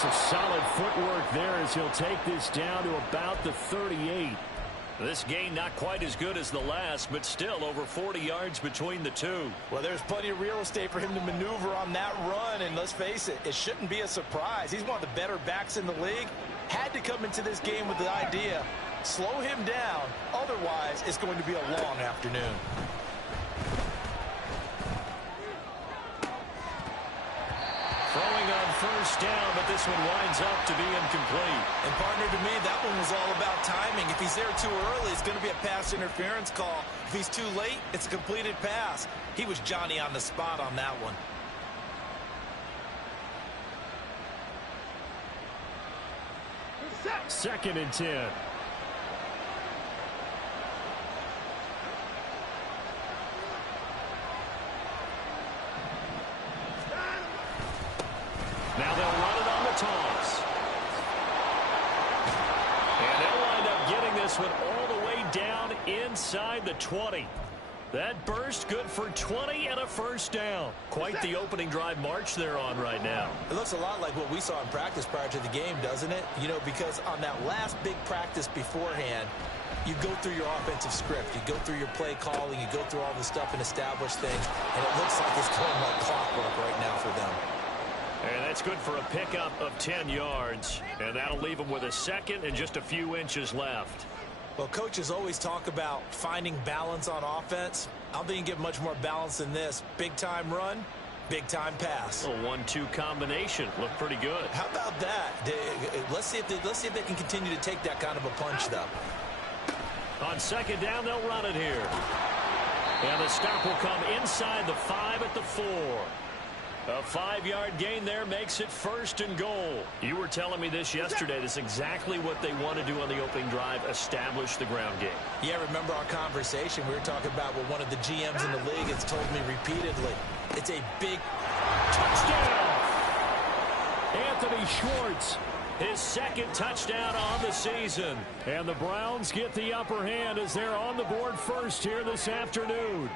Some solid footwork there as he'll take this down to about the 38. This gain not quite as good as the last, but still over 40 yards between the two. Well, there's plenty of real estate for him to maneuver on that run, and let's face it, it shouldn't be a surprise. He's one of the better backs in the league. Had to come into this game with the idea, slow him down, otherwise it's going to be a long afternoon. Throwing on first down, but this one winds up to be incomplete. And partner, to me, that one was all about timing. If he's there too early, it's going to be a pass interference call. If he's too late, it's a completed pass. He was Johnny on the spot on that one. Second and 10. Now they'll run it on the toss. And they'll wind up getting this one all the way down inside the 20. That burst good for 20 and a first down. Quite the opening drive march they're on right now. It looks a lot like what we saw in practice prior to the game, doesn't it? You know, because on that last big practice beforehand, you go through your offensive script. You go through your play calling. You go through all the stuff and establish things. And it looks like it's going like clockwork right now for them. And that's good for a pickup of 10 yards. And that'll leave them with a second and just a few inches left. Well, coaches always talk about finding balance on offense. I don't think you can get much more balance than this. Big-time run, big-time pass. A 1-2 combination. Looked pretty good. How about that? Let's see if they can continue to take that kind of a punch, though. On second down, they'll run it here. And the stop will come inside the 5 at the 4. A 5-yard gain there makes it first and goal. You were telling me this yesterday. This is exactly what they want to do on the opening drive, establish the ground game. Yeah, remember our conversation. We were talking about what one of the GMs in the league has told me repeatedly. It's a big touchdown. Anthony Schwartz. His second touchdown on the season. And the Browns get the upper hand as they're on the board first here this afternoon.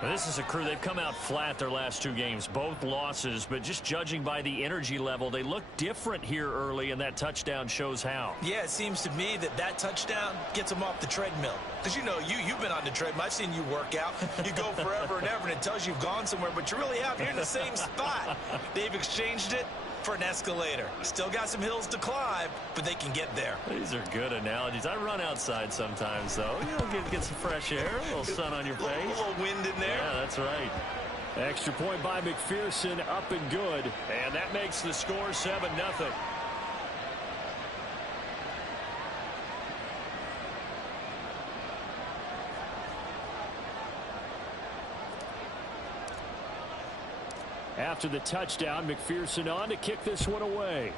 This is a crew. They've come out flat their last 2 games, both losses, but just judging by the energy level, they look different here early, and that touchdown shows how. Yeah, it seems to me that touchdown gets them off the treadmill. Because, you know, you've been on the treadmill. I've seen you work out. You go forever and ever, and it tells you you've gone somewhere, but you really have. You're in the same spot. They've exchanged it for an escalator. Still got some hills to climb, but they can get there. These are good analogies. I run outside sometimes, though. You know, get some fresh air, a little sun on your face. A little wind in there. Yeah, that's right. Extra point by McPherson, up and good. And that makes the score 7-0. After the touchdown, McPherson on to kick this one away.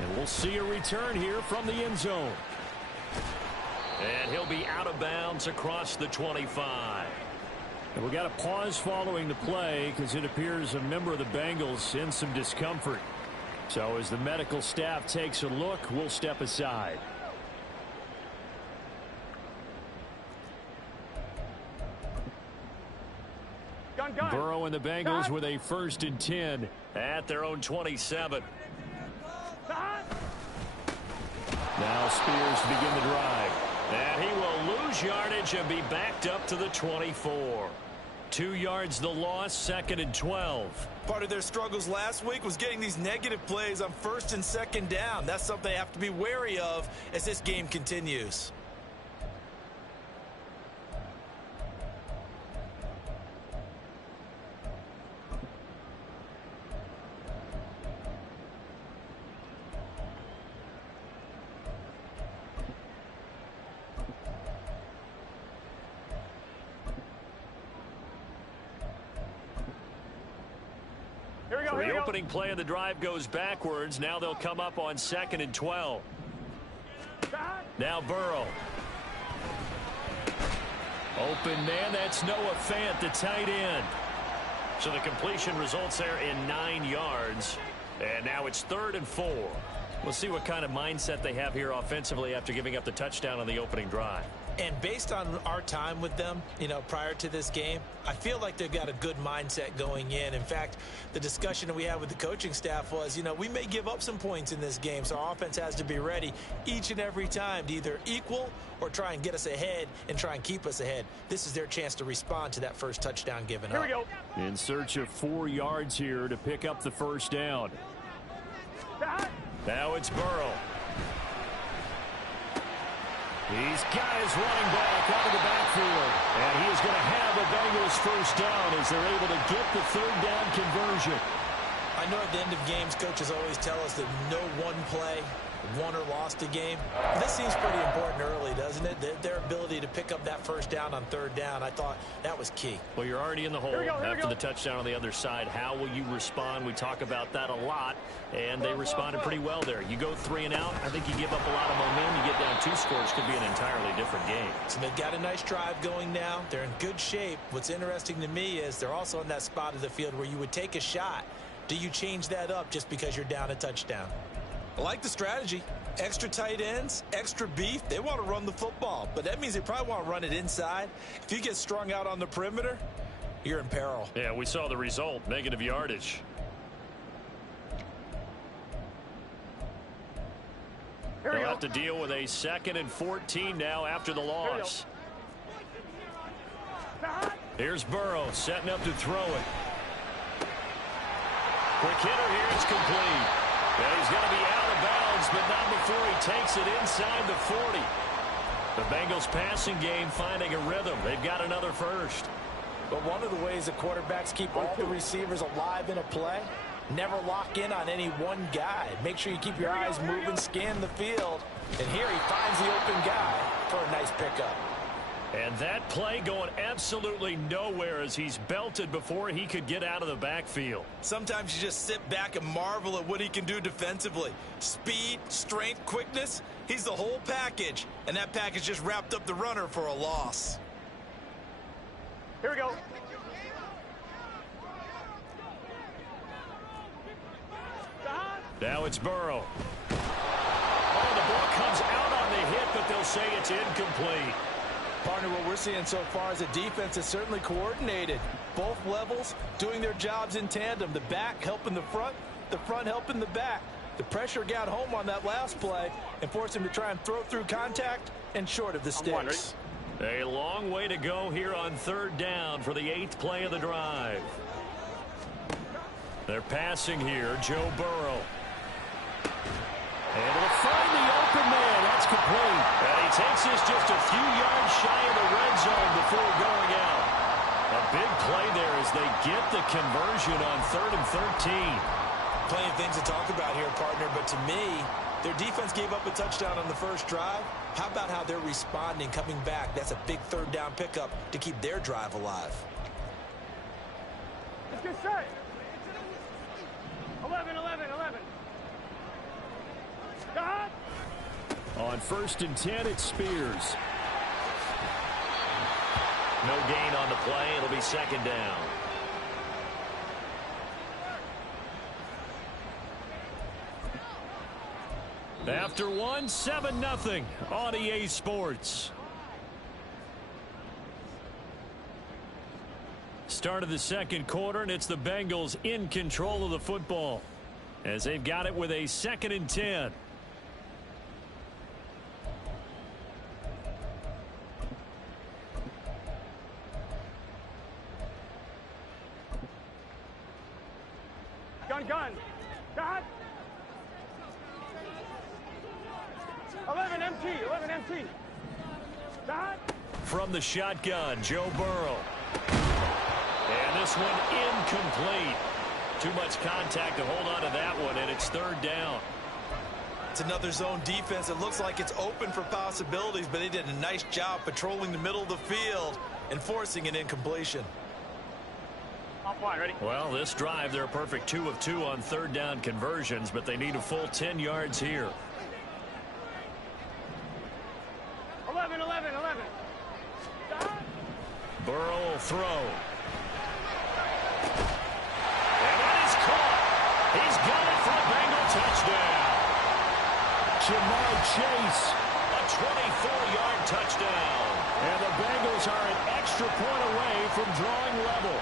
And we'll see a return here from the end zone. And he'll be out of bounds across the 25. And we got a pause following the play because it appears a member of the Bengals in some discomfort. So as the medical staff takes a look, we'll step aside. Burrow and the Bengals with a 1st and 10 at their own 27. Now Spears to begin the drive. And he will lose yardage and be backed up to the 24. 2 yards the loss, 2nd and 12. Part of their struggles last week was getting these negative plays on 1st and 2nd down. That's something they have to be wary of as this game continues. The opening play of the drive goes backwards. Now they'll come up on 2nd and 12. Now Burrow. Open man, that's Noah Fant, the tight end. So the completion results there in 9 yards. And now it's 3rd and 4. We'll see what kind of mindset they have here offensively after giving up the touchdown on the opening drive. And based on our time with them, prior to this game, I feel like they've got a good mindset going in. In fact, the discussion that we had with the coaching staff was, we may give up some points in this game, so our offense has to be ready each and every time to either equal or try and get us ahead and try and keep us ahead. This is their chance to respond to that first touchdown given up. Here we go. In search of 4 yards here to pick up the first down. Now it's Burrow. He's got his running back out of the backfield. And he is going to have the Bengals first down as they're able to get the third down conversion. I know at the end of games, coaches always tell us that no one play won or lost a game. This seems pretty important early, doesn't it? Their ability to pick up that first down on third down, I thought that was key. Well, you're already in the hole after the touchdown on the other side. How will you respond? We talk about that a lot, and they responded pretty well there. You go 3 and out, I think you give up a lot of momentum. You get down 2 scores, could be an entirely different game. So they've got a nice drive going now. They're in good shape. What's interesting to me is they're also in that spot of the field where you would take a shot. Do you change that up just because you're down a touchdown? I like the strategy. Extra tight ends, extra beef. They want to run the football, but that means they probably want to run it inside. If you get strung out on the perimeter, you're in peril. Yeah, we saw the result, negative yardage. They'll have to deal with a 2nd and 14 now after the loss. Here's Burrow setting up to throw it. Quick hitter here, it's complete. And he's going to be out of bounds, but not before he takes it inside the 40. The Bengals passing game finding a rhythm. They've got another first. But one of the ways the quarterbacks keep all the receivers alive in a play, never lock in on any one guy. Make sure you keep your eyes moving, scan the field. And here he finds the open guy for a nice pickup. And that play going absolutely nowhere as he's belted before he could get out of the backfield. Sometimes you just sit back and marvel at what he can do defensively. Speed, strength, quickness, he's the whole package. And that package just wrapped up the runner for a loss. Here we go. Now it's Burrow. Oh, the ball comes out on the hit, but they'll say it's incomplete. Partner, what we're seeing so far is a defense is certainly coordinated. Both levels doing their jobs in tandem. The back helping the front helping the back. The pressure got home on that last play and forced him to try and throw through contact and short of the sticks. A long way to go here on third down for the 8th play of the drive. They're passing here, Joe Burrow. Able to find the open man. That's complete. And he takes this just a few yards shy of the red zone before going out. A big play there as they get the conversion on 3rd and 13. Plenty of things to talk about here, partner, but to me, their defense gave up a touchdown on the first drive. How about how they're responding, coming back? That's a big third down pickup to keep their drive alive. Let's get set. 11, 11, 11. On 1st and 10, it's Spears. No gain on the play. It'll be 2nd down. After 1, 7-0 on EA Sports. Start of the 2nd quarter, and it's the Bengals in control of the football as they've got it with a 2nd and 10. Gun. Dot. 11 MT. Dot. From the shotgun, Joe Burrow. And this one incomplete. Too much contact to hold on to that one, and it's 3rd down. It's another zone defense. It looks like it's open for possibilities, but they did a nice job patrolling the middle of the field and forcing an incompletion. Offline, ready? Well, this drive, they're a perfect 2 of 2 on 3rd down conversions, but they need a full 10 yards here. 11. Burrow will throw. And that is caught. He's got it for a Bengal touchdown. Jamar Chase, a 24-yard touchdown. And the Bengals are an extra point away from drawing level.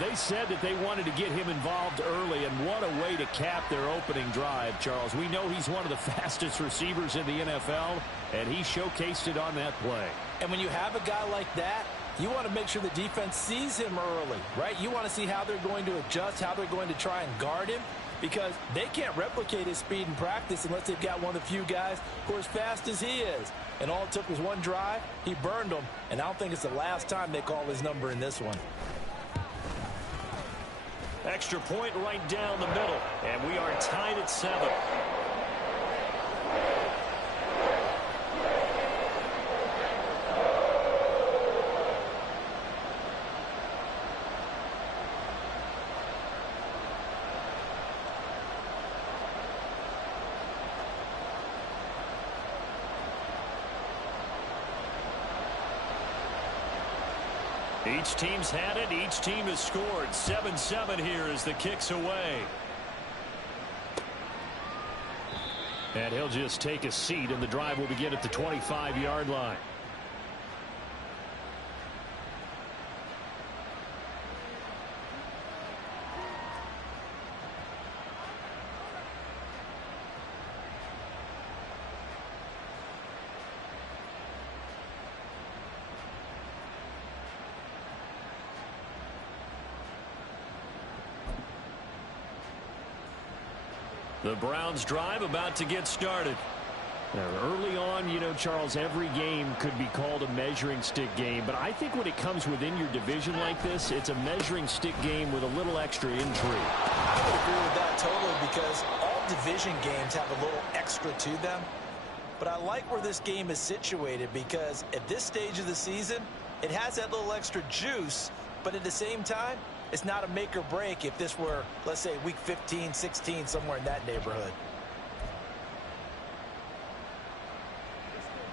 They said that they wanted to get him involved early, and what a way to cap their opening drive, Charles. We know he's one of the fastest receivers in the NFL, and he showcased it on that play. And when you have a guy like that, you want to make sure the defense sees him early, right? You want to see how they're going to adjust, how they're going to try and guard him, because they can't replicate his speed in practice unless they've got one of the few guys who are as fast as he is. And all it took was one drive. He burned them, and I don't think it's the last time they call his number in this one. Extra point right down the middle, and we are tied at 7. Each team's had it. Each team has scored. 7-7 here as the kick's away. And he'll just take a seat, and the drive will begin at the 25-yard line. The Browns drive about to get started. Now, early on, you know, Charles, every game could be called a measuring stick game. But I think when it comes within your division like this, it's a measuring stick game with a little extra intrigue. I would agree with that totally, because all division games have a little extra to them. But I like where this game is situated, because at this stage of the season, it has that little extra juice. But at the same time, it's not a make or break if this were, let's say, week 15, 16, somewhere in that neighborhood.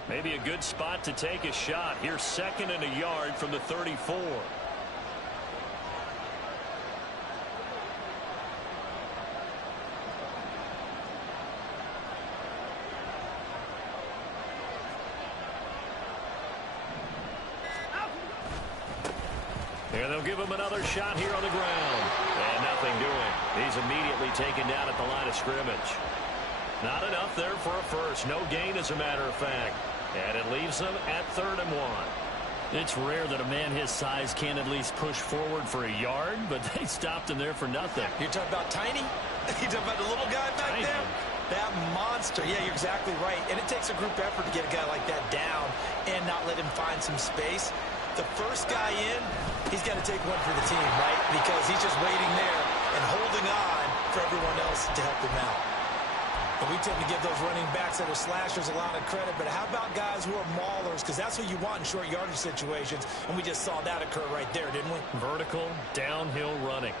Maybe a good spot to take a shot. Here's 2nd and a yard from the 34. And they'll give him another shot here on the ground. And nothing doing. He's immediately taken down at the line of scrimmage. Not enough there for a first. No gain, as a matter of fact. And it leaves them at 3rd and 1. It's rare that a man his size can't at least push forward for a yard, but they stopped him there for nothing. You're talking about Tiny? You're talking about the little guy back Tiny. there? That monster. Yeah, you're exactly right. And it takes a group effort to get a guy like that down and not let him find some space. The first guy in, he's got to take one for the team, right? Because he's just waiting there and holding on for everyone else to help him out. And we tend to give those running backs that are slashers a lot of credit, but how about guys who are maulers? Because that's what you want in short yardage situations, and we just saw that occur right there, didn't we? Vertical, downhill running.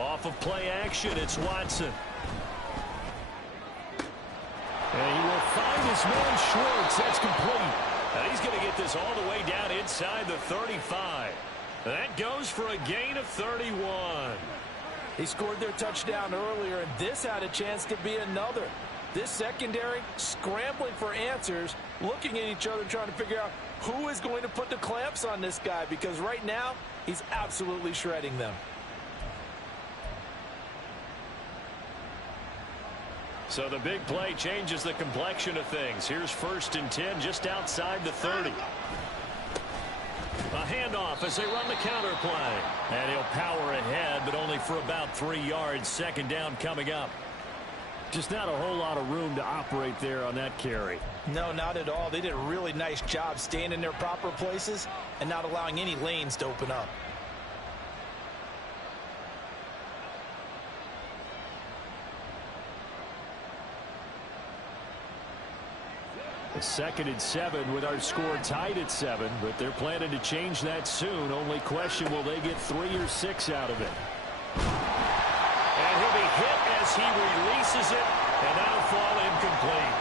Off of play action, it's Watson. And he will find his man Schwartz. That's complete. And he's going to get this all the way down inside the 35. That goes for a gain of 31. He scored their touchdown earlier, and this had a chance to be another. This secondary scrambling for answers, looking at each other, trying to figure out who is going to put the clamps on this guy, because right now he's absolutely shredding them. So the big play changes the complexion of things. Here's 1st and 10 just outside the 30. A handoff as they run the counter play. And he'll power ahead, but only for about 3 yards. 2nd down coming up. Just not a whole lot of room to operate there on that carry. No, not at all. They did a really nice job staying in their proper places and not allowing any lanes to open up. A 2nd and 7 with our score tied at 7, but they're planning to change that soon. Only question, will they get 3 or 6 out of it? as he releases it, and that'll fall incomplete.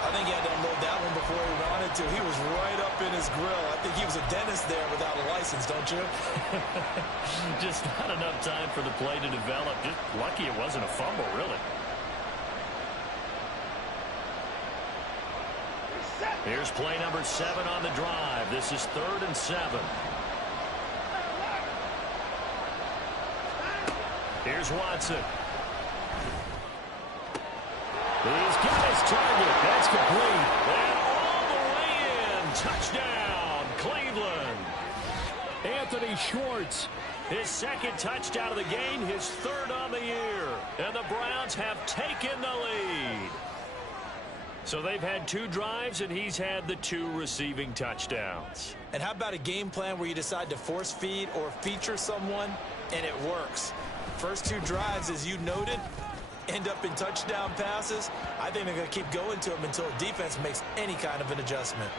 I think he had to unload that one before he wanted to. He was right up in his grill. I think he was a dentist there without a license, don't you? Just not enough time for the play to develop. Just lucky it wasn't a fumble, really. Here's play number 7 on the drive. This is 3rd and 7. Here's Watson. He's got his target. That's complete. And all the way in. Touchdown, Cleveland. Anthony Schwartz. His 2nd touchdown of the game, his 3rd on the year. And the Browns have taken the lead. So they've had 2 drives, and he's had the 2 receiving touchdowns. And how about a game plan where you decide to force feed or feature someone, and it works? First 2 drives, as you noted, end up in touchdown passes. I think they're going to keep going to them until defense makes any kind of an adjustment.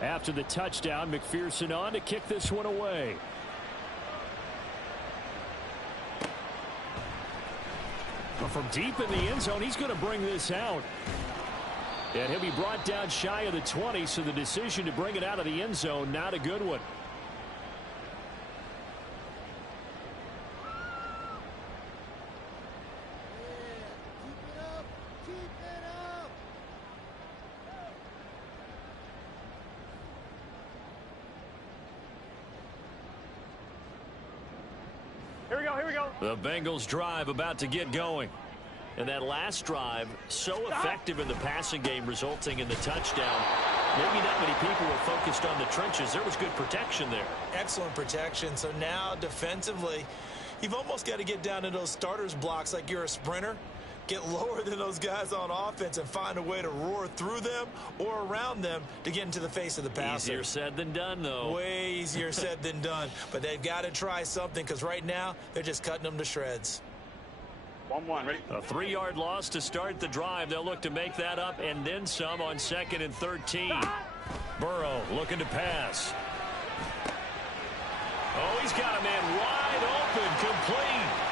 After the touchdown, McPherson on to kick this one away. But from deep in the end zone, he's going to bring this out. And he'll be brought down shy of the 20, so the decision to bring it out of the end zone, not a good one. Here we go. The Bengals drive about to get going. And that last drive, so effective in the passing game, resulting in the touchdown. Maybe not many people were focused on the trenches. There was good protection there. Excellent protection. So now defensively, you've almost got to get down to those starters blocks like you're a sprinter. Get lower than those guys on offense and find a way to roar through them or around them to get into the face of the passer. Easier said than done, though. Way easier said than done. But they've got to try something because right now they're just cutting them to shreds. 1-1, ready? A 3-yard loss to start the drive. They'll look to make that up and then some on 2nd and 13. Burrow looking to pass. Oh, he's got a man wide open, complete.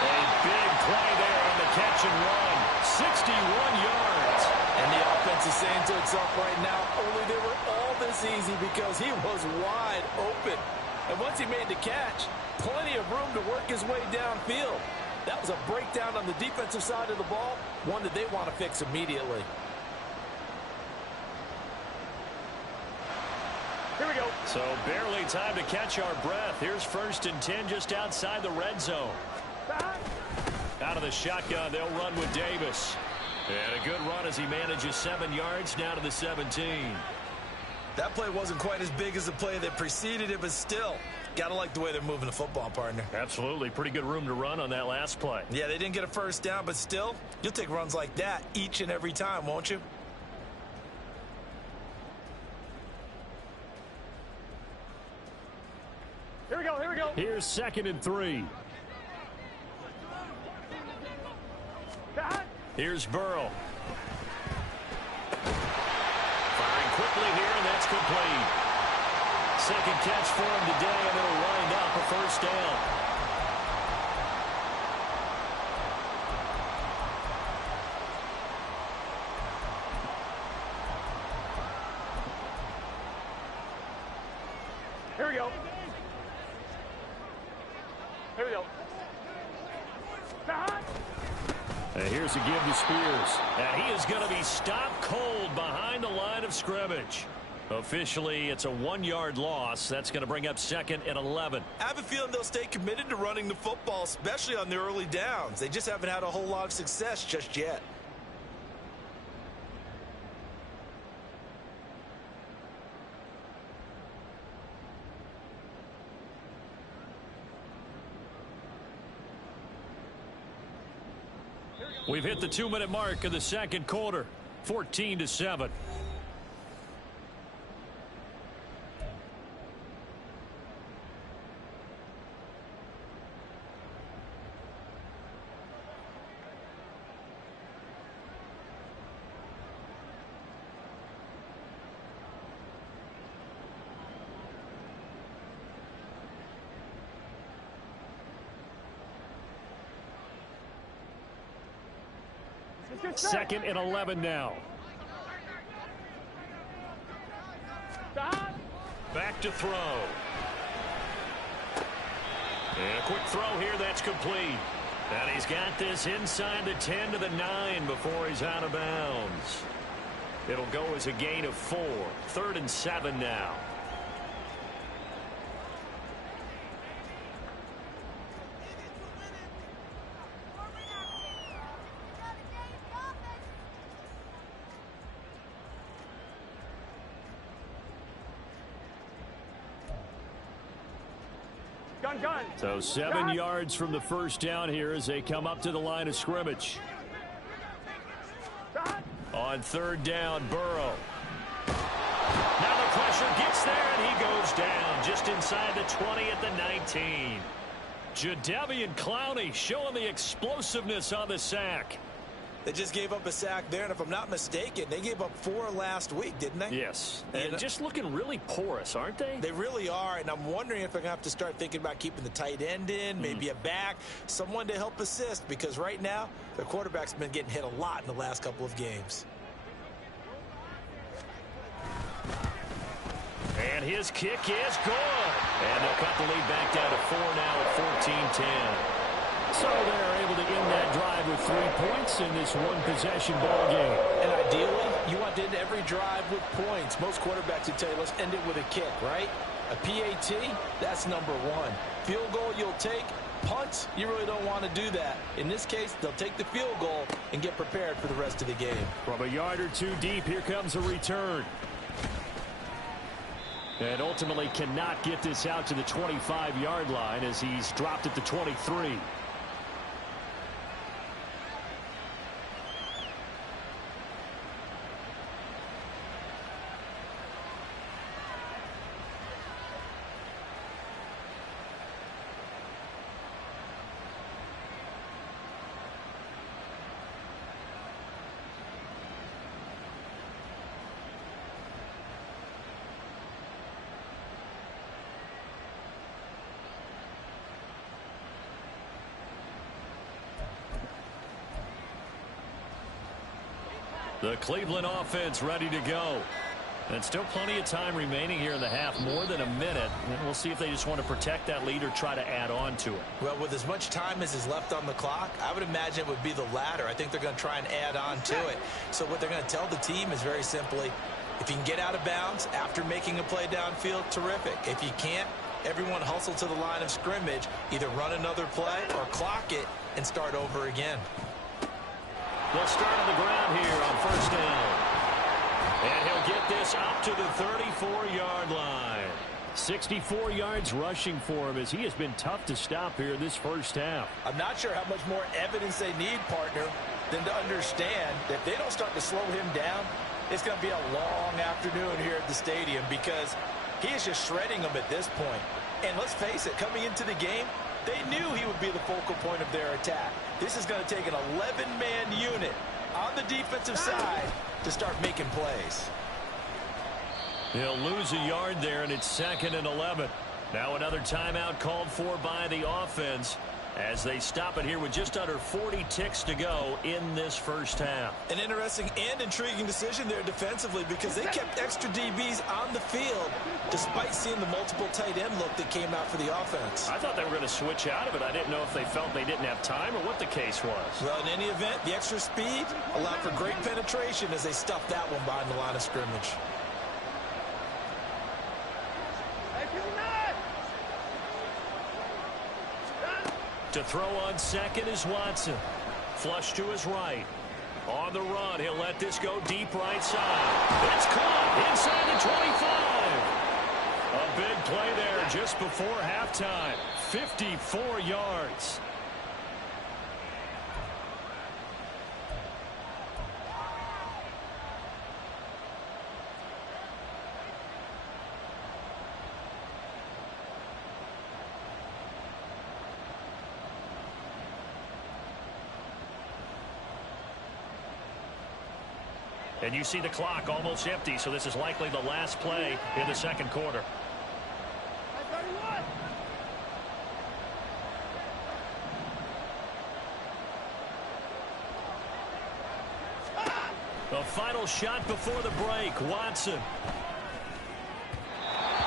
A big play there on the catch and run. 61 yards. And the offense is saying to itself right now, only they were all this easy because he was wide open. And once he made the catch, plenty of room to work his way downfield. That was a breakdown on the defensive side of the ball, one that they want to fix immediately. Here we go. So barely time to catch our breath. Here's 1st and 10 just outside the red zone. Out of the shotgun, they'll run with Davis. And a good run as he manages 7 yards down to the 17. That play wasn't quite as big as the play that preceded it, but still, gotta like the way they're moving the football, partner. Absolutely. Pretty good room to run on that last play. Yeah, they didn't get a first down, but still, you'll take runs like that each and every time, won't you? Here we go. Here we go. Here's 2nd and 3. Here's Burrow. Firing quickly here, and that's complete. 2nd catch for him today, and it'll wind up a 1st down. Here we go. Here we go. And here's a give to Spears. And he is going to be stopped cold behind the line of scrimmage. Officially, it's a 1-yard loss. That's going to bring up 2nd and 11. I have a feeling they'll stay committed to running the football, especially on the early downs. They just haven't had a whole lot of success just yet. We've hit the 2-minute mark of the second quarter. 14-7. Second and 11 now. Back to throw. And a quick throw here that's complete. And he's got this inside the 10 to the 9 before he's out of bounds. It'll go as a gain of 4. 3rd and 7 now. So 7 yards from the first down here as they come up to the line of scrimmage. On 3rd down, Burrow. Now the pressure gets there, and he goes down just inside the 20 at the 19. Jadeveon Clowney showing the explosiveness on the sack. They just gave up a sack there, and if I'm not mistaken, they gave up 4 last week, didn't they? Yes. And just looking really porous, aren't they? They really are, and I'm wondering if they're going to have to start thinking about keeping the tight end in, maybe a back, someone to help assist, because right now, their quarterback's been getting hit a lot in the last couple of games. And his kick is good. And they'll cut the lead back down to 4 now at 14-10. So they're able to end that drive with 3 points in this one-possession ball game. And ideally, you want to end every drive with points. Most quarterbacks would tell you, let's end it with a kick, right? A PAT, that's number 1. Field goal you'll take. Punts, you really don't want to do that. In this case, they'll take the field goal and get prepared for the rest of the game. From a yard or 2 deep, here comes a return. And ultimately cannot get this out to the 25-yard line as he's dropped at the 23. The Cleveland offense ready to go. And still plenty of time remaining here in the half, more than a minute. And we'll see if they just want to protect that lead or try to add on to it. Well, with as much time as is left on the clock, I would imagine it would be the latter. I think they're going to try and add on to it. So what they're going to tell the team is very simply, if you can get out of bounds after making a play downfield, terrific. If you can't, everyone hustle to the line of scrimmage, either run another play or clock it and start over again. They'll start on the ground here on 1st down. And he'll get this up to the 34-yard line. 64 yards rushing for him as he has been tough to stop here this first half. I'm not sure how much more evidence they need, partner, than to understand that if they don't start to slow him down, it's going to be a long afternoon here at the stadium because he is just shredding them at this point. And let's face it, coming into the game, they knew he would be the focal point of their attack. This is going to take an 11-man unit on the defensive side to start making plays. He'll lose a yard there, and it's 2nd and 11. Now another timeout called for by the offense as they stop it here with just under 40 ticks to go in this first half. An interesting and intriguing decision there defensively because they kept extra DBs on the field despite seeing the multiple tight end look that came out for the offense. I thought they were going to switch out of it. I didn't know if they felt they didn't have time or what the case was. Well, in any event, the extra speed allowed for great penetration as they stuffed that one behind the line of scrimmage. To throw on 2nd is Watson. Flush to his right. On the run, he'll let this go deep right side. It's caught inside the 25. A big play there just before halftime. 54 yards. And you see the clock almost empty, so this is likely the last play in the second quarter. The final shot before the break, Watson.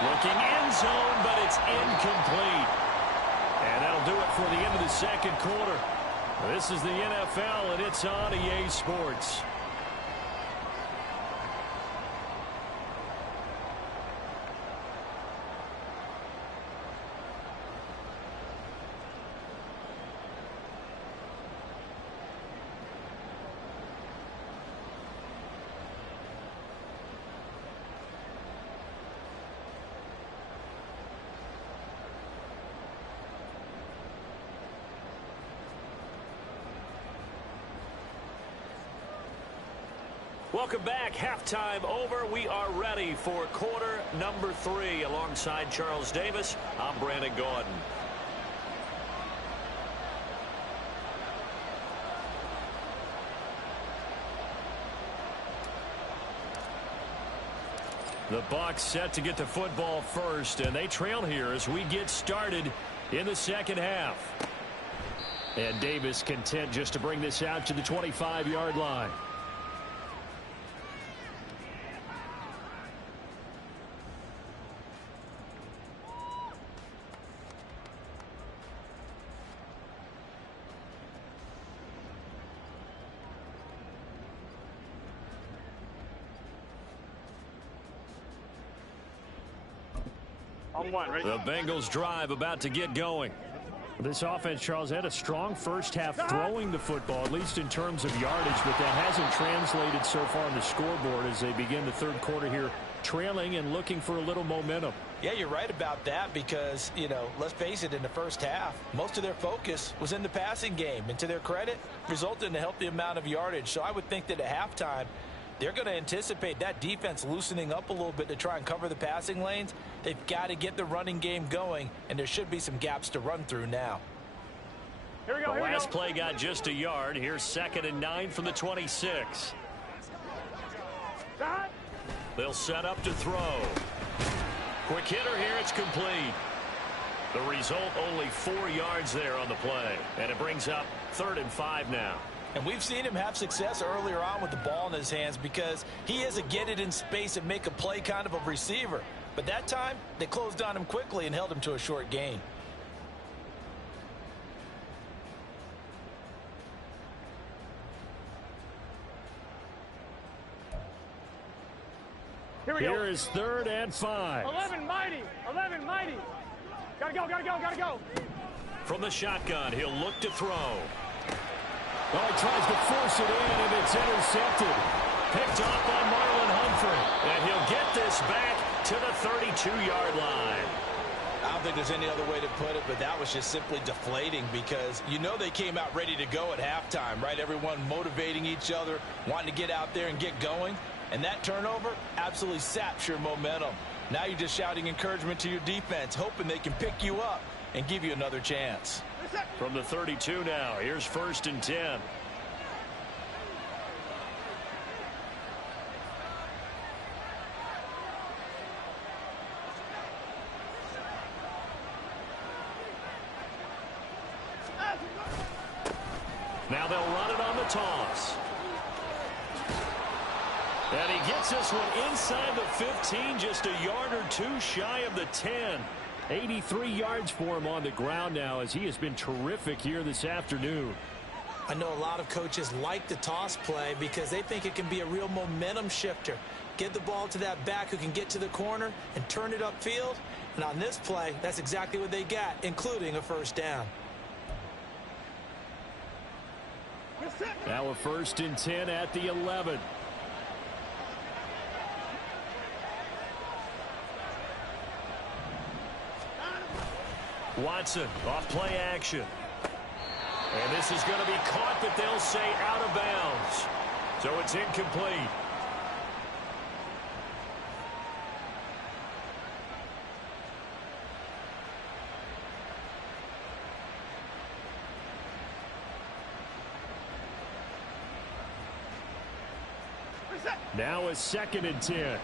Looking end zone, but it's incomplete. And that'll do it for the end of the second quarter. This is the NFL, and it's on EA Sports. Welcome back. Halftime over. We are ready for quarter number 3. Alongside Charles Davis, I'm Brandon Gaudin. The Bucs set to get the football first, and they trail here as we get started in the second half. And Davis content just to bring this out to the 25-yard line. The Bengals drive about to get going. This offense, Charles, had a strong first half throwing the football, at least in terms of yardage, but that hasn't translated so far on the scoreboard as they begin the third quarter here, trailing and looking for a little momentum. Yeah, you're right about that because, you know, let's face it, in the first half, most of their focus was in the passing game. And to their credit, resulted in a healthy amount of yardage. So I would think that at halftime, they're going to anticipate that defense loosening up a little bit to try and cover the passing lanes. They've got to get the running game going, and there should be some gaps to run through now. Here we go. The last play got just a yard. Here's 2nd and 9 from the 26. They'll set up to throw. Quick hitter here. It's complete. The result, only 4 yards there on the play. And it brings up 3rd and 5 now. And we've seen him have success earlier on with the ball in his hands because he is a get it in space and make a play kind of a receiver. But that time, they closed on him quickly and held him to a short gain. Here is 3rd and 5. 11 mighty. 11 mighty. Gotta go, gotta go, gotta go. From the shotgun, he'll look to throw. Oh, he tries to force it in, and it's intercepted. Picked off by Marlon Humphrey. And he'll get this back to the 32-yard line. I don't think there's any other way to put it, but that was just simply deflating because you know they came out ready to go at halftime, right? Everyone motivating each other, wanting to get out there and get going. And that turnover absolutely saps your momentum. Now you're just shouting encouragement to your defense, hoping they can pick you up and give you another chance. From the 32 now, here's 1st and 10. Now they'll run it on the toss. And he gets this one inside the 15, just a yard or 2 shy of the 10. 83 yards for him on the ground now as he has been terrific here this afternoon. I know a lot of coaches like the toss play because they think it can be a real momentum shifter. Get the ball to that back who can get to the corner and turn it upfield. And on this play, that's exactly what they got, including a 1st down. Now a 1st and 10 at the 11. Watson off play action. And this is going to be caught, but they'll say out of bounds. So it's incomplete. Reset. Now a 2nd and 10.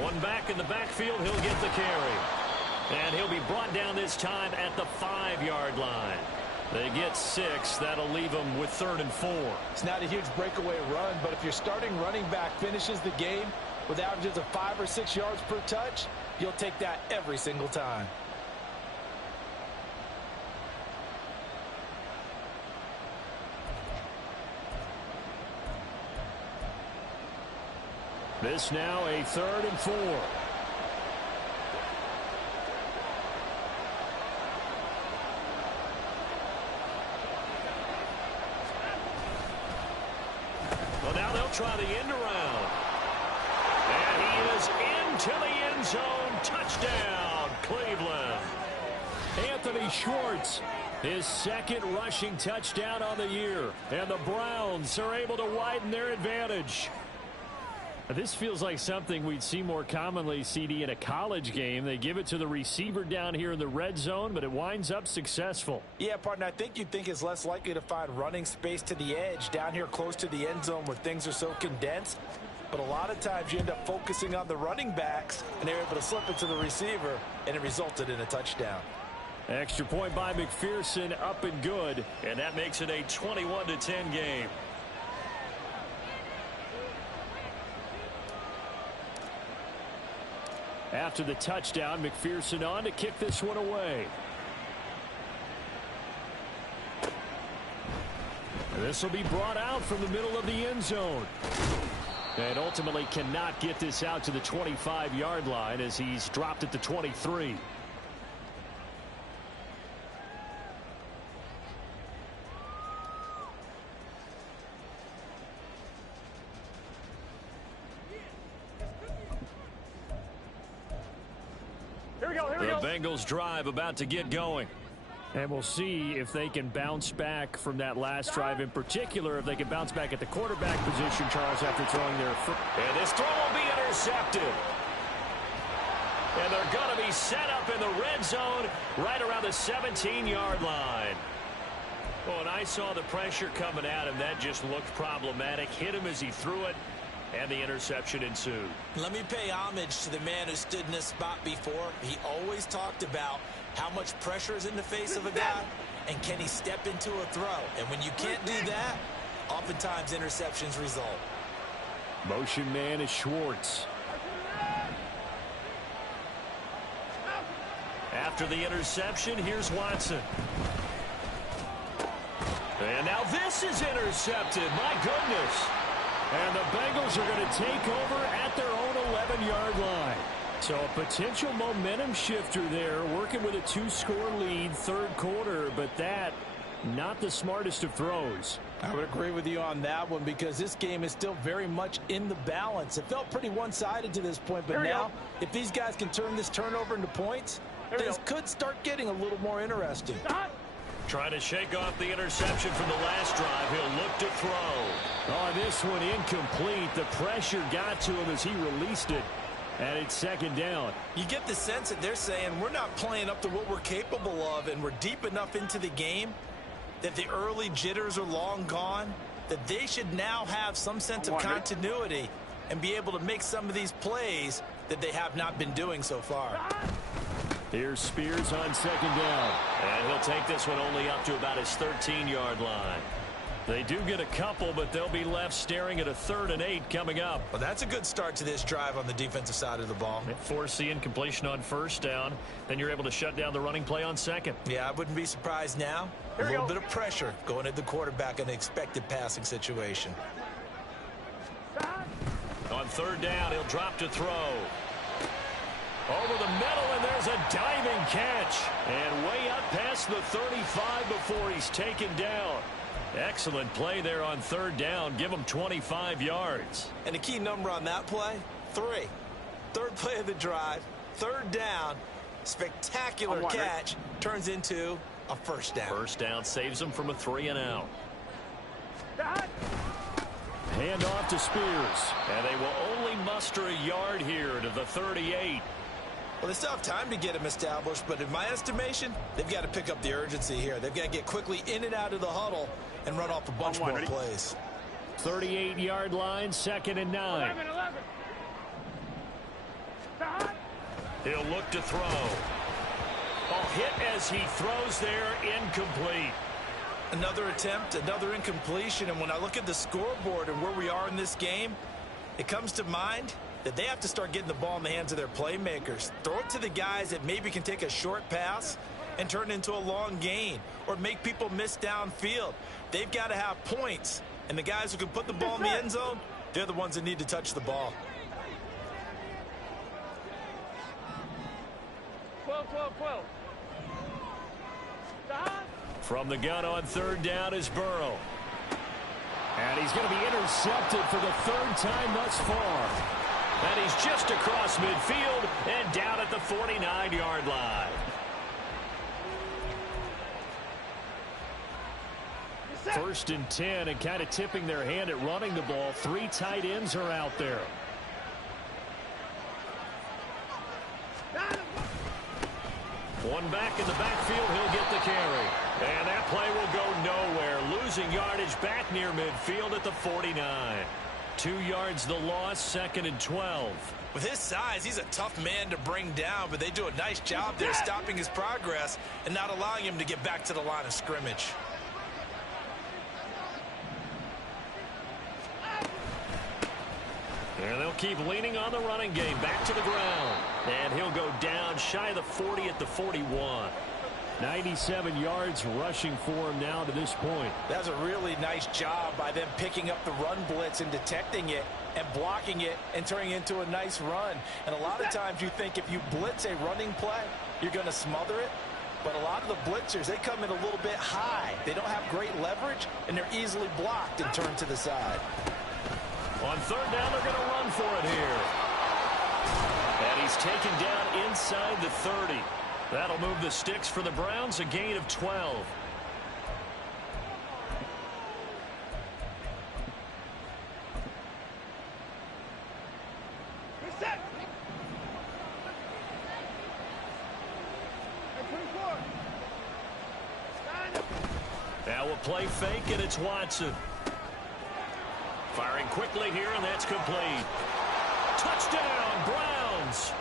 One back in the backfield. He'll get the carry. And he'll be brought down this time at the 5-yard line. They get 6. That'll leave them with 3rd and 4. It's not a huge breakaway run, but if your starting running back finishes the game with averages of 5 or 6 yards per touch, you'll take that every single time. This now a 3rd and 4. Well, now they'll try the end around. And he is into the end zone. Touchdown, Cleveland. Anthony Schwartz, his 2nd rushing touchdown on the year. And the Browns are able to widen their advantage. This feels like something we'd see more commonly, CD, in a college game. They give it to the receiver down here in the red zone, but it winds up successful. Yeah, partner, I think you'd think it's less likely to find running space to the edge down here close to the end zone where things are so condensed. But a lot of times you end up focusing on the running backs, and they're able to slip it to the receiver, and it resulted in a touchdown. Extra point by McPherson, up and good. And that makes it a 21-10 game. After the touchdown, McPherson on to kick this one away. This will be brought out from the middle of the end zone. And ultimately cannot get this out to the 25-yard line as he's dropped at the 23. The Bengals drive about to get going. And we'll see if they can bounce back from that last drive, in particular, if they can bounce back at the quarterback position, Charles, after throwing their first. And this throw will be intercepted. And they're going to be set up in the red zone right around the 17-yard line. Well, and I saw the pressure coming at him. That just looked problematic. Hit him as he threw it, and the interception ensued. Let me pay homage to the man who stood in this spot before. He always talked about how much pressure is in the face of a guy, and can he step into a throw. And when you can't do that, oftentimes interceptions result. Motion man is Schwartz. After the interception, here's Watson. And now this is intercepted. My goodness. And the Bengals are going to take over at their own 11-yard line. So a potential momentum shifter there, working with a 2-score lead, 3rd quarter, but that not the smartest of throws. I would agree with you on that one because this game is still very much in the balance. It felt pretty one-sided to this point, but now if these guys can turn this turnover into points, things could start getting a little more interesting. Trying to shake off the interception from the last drive. He'll look to throw. Oh, this one incomplete. The pressure got to him as he released it. And it's 2nd down. You get the sense that they're saying we're not playing up to what we're capable of, and we're deep enough into the game that the early jitters are long gone, that they should now have some sense of continuity and be able to make some of these plays that they have not been doing so far. Here's Spears on 2nd down. And he'll take this one only up to about his 13-yard line. They do get a couple, but they'll be left staring at a 3rd and 8 coming up. Well, that's a good start to this drive on the defensive side of the ball. Force the incompletion on 1st down. Then you're able to shut down the running play on 2nd. Yeah, I wouldn't be surprised now. A little bit of pressure going at the quarterback in an expected passing situation. On 3rd down, he'll drop to throw. Over the middle, and there's a diving catch. And way up past the 35 before he's taken down. Excellent play there on 3rd down. Give him 25 yards. And the key number on that play, 3. 3rd play of the drive, 3rd down, spectacular catch, turns into a 1st down. 1st down saves him from a 3-and-out. Hand off to Spears. And they will only muster a yard here to the 38. Well, they still have time to get him established, but in my estimation, they've got to pick up the urgency here. They've got to get quickly in and out of the huddle and run off a bunch more plays. 38-yard line, 2nd and 9. 11. He'll look to throw. Oh, hit as he throws there, incomplete. Another attempt, another incompletion, and when I look at the scoreboard and where we are in this game, it comes to mind that they have to start getting the ball in the hands of their playmakers. Throw it to the guys that maybe can take a short pass and turn it into a long gain or make people miss downfield. They've got to have points, and the guys who can put the ball in the end zone, they're the ones that need to touch the ball. 12. From the gun on 3rd down is Burrow. And he's going to be intercepted for the 3rd time thus far. And he's just across midfield and down at the 49-yard line. First and 10, and kind of tipping their hand at running the ball. 3 tight ends are out there. One back in the backfield, he'll get the carry. And that play will go nowhere. Losing yardage back near midfield at the 49. 2 yards the loss, 2nd and 12. With his size, he's a tough man to bring down, but they do a nice job there stopping his progress and not allowing him to get back to the line of scrimmage. And they'll keep leaning on the running game. Back to the ground. And he'll go down shy of the 40 at the 41. 97 yards rushing for him now to this point. That's a really nice job by them picking up the run blitz and detecting it and blocking it and turning it into a nice run. And a lot of times you think if you blitz a running play, you're going to smother it. But a lot of the blitzers, they come in a little bit high. They don't have great leverage, and they're easily blocked and turned to the side. On 3rd down, they're going to run for it here. And he's taken down inside the 30. That'll move the sticks for the Browns, a gain of 12. Reset. 24. Now a play fake, and it's Watson. Firing quickly here, and that's complete. Touchdown, Browns!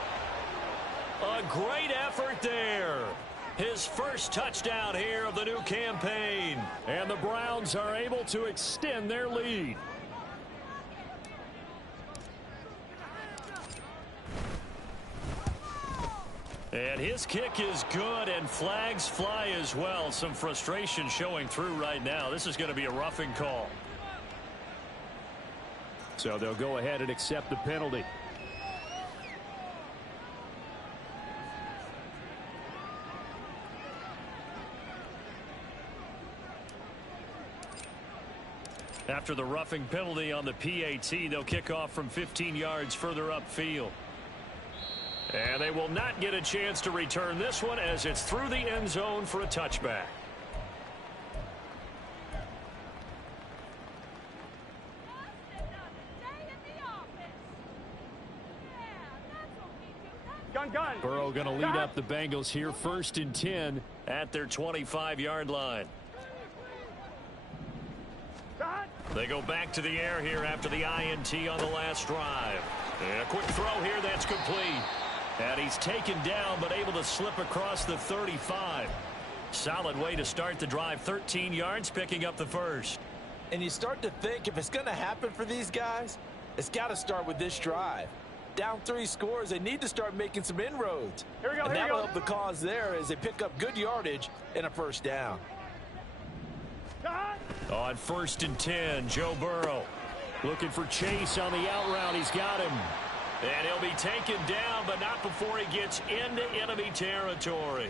A great effort there. His first touchdown here of the new campaign. And the Browns are able to extend their lead. And his kick is good, and flags fly as well. Some frustration showing through right now. This is going to be a roughing call. So they'll go ahead and accept the penalty. After the roughing penalty on the PAT, they'll kick off from 15 yards further upfield. And they will not get a chance to return this one as it's through the end zone for a touchback. Gun. Burrow going to lead up the Bengals here, 1st and 10 at their 25-yard line. They go back to the air here after the INT on the last drive. And a quick throw here, that's complete. And he's taken down but able to slip across the 35. Solid way to start the drive, 13 yards, picking up the first. And you start to think if it's going to happen for these guys, it's got to start with this drive. Down 3 scores, they need to start making some inroads. Here we go, and here we that'll go. help the cause there as they pick up good yardage and a first down. On 1st and 10, Joe Burrow looking for Chase on the out route. He's got him. And he'll be taken down, but not before he gets into enemy territory.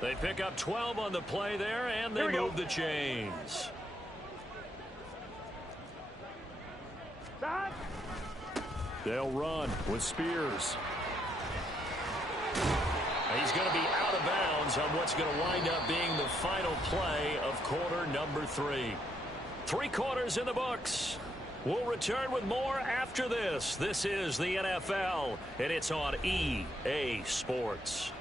They pick up 12 on the play there, and they move the chains. They'll run with Spears. He's going to be out of bounds on what's going to wind up being the final play of quarter number 3. 3 quarters in the books. We'll return with more after this. This is the NFL, and it's on EA Sports.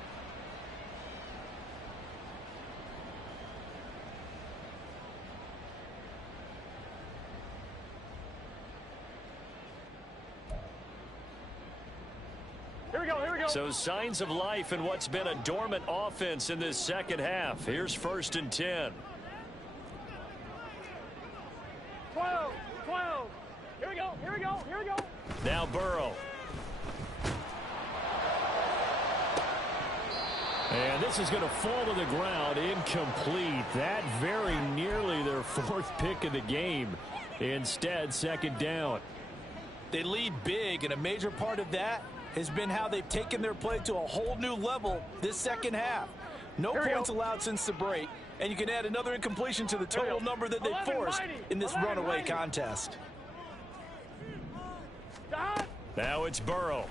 Here we go, here we go. So signs of life in what's been a dormant offense in this second half. Here's 1st and 10. 12. Here we go, here we go, here we go. Now Burrow. And this is going to fall to the ground, incomplete. That very nearly their 4th pick of the game. Instead, 2nd down. They lead big, and a major part of that has been how they've taken their play to a whole new level this second half. No points allowed since the break, and you can add another incompletion to the total number that they forced in this runaway contest. Now it's Burrow.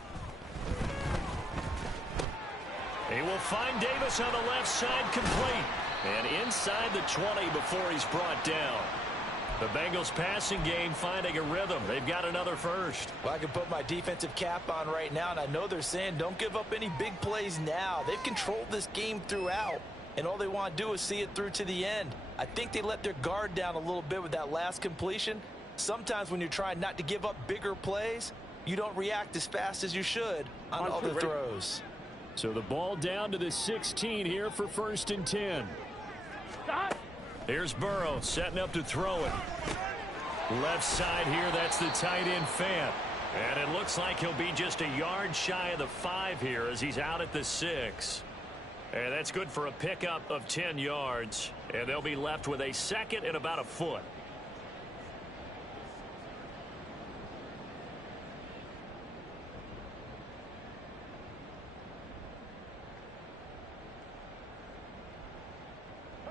He will find Davis on the left side, complete. And inside the 20 before he's brought down. The Bengals passing game finding a rhythm. They've got another first. Well, I can put my defensive cap on right now, and I know they're saying don't give up any big plays now. They've controlled this game throughout, and all they want to do is see it through to the end. I think they let their guard down a little bit with that last completion. Sometimes when you're trying not to give up bigger plays, you don't react as fast as you should on other throws. So the ball down to the 16 here for 1st and 10. Here's Burrow setting up to throw it. Left side here, that's the tight end Fant. And it looks like he'll be just a yard shy of the 5 here as he's out at the 6. And that's good for a pickup of 10 yards. And they'll be left with a 2nd and about a foot.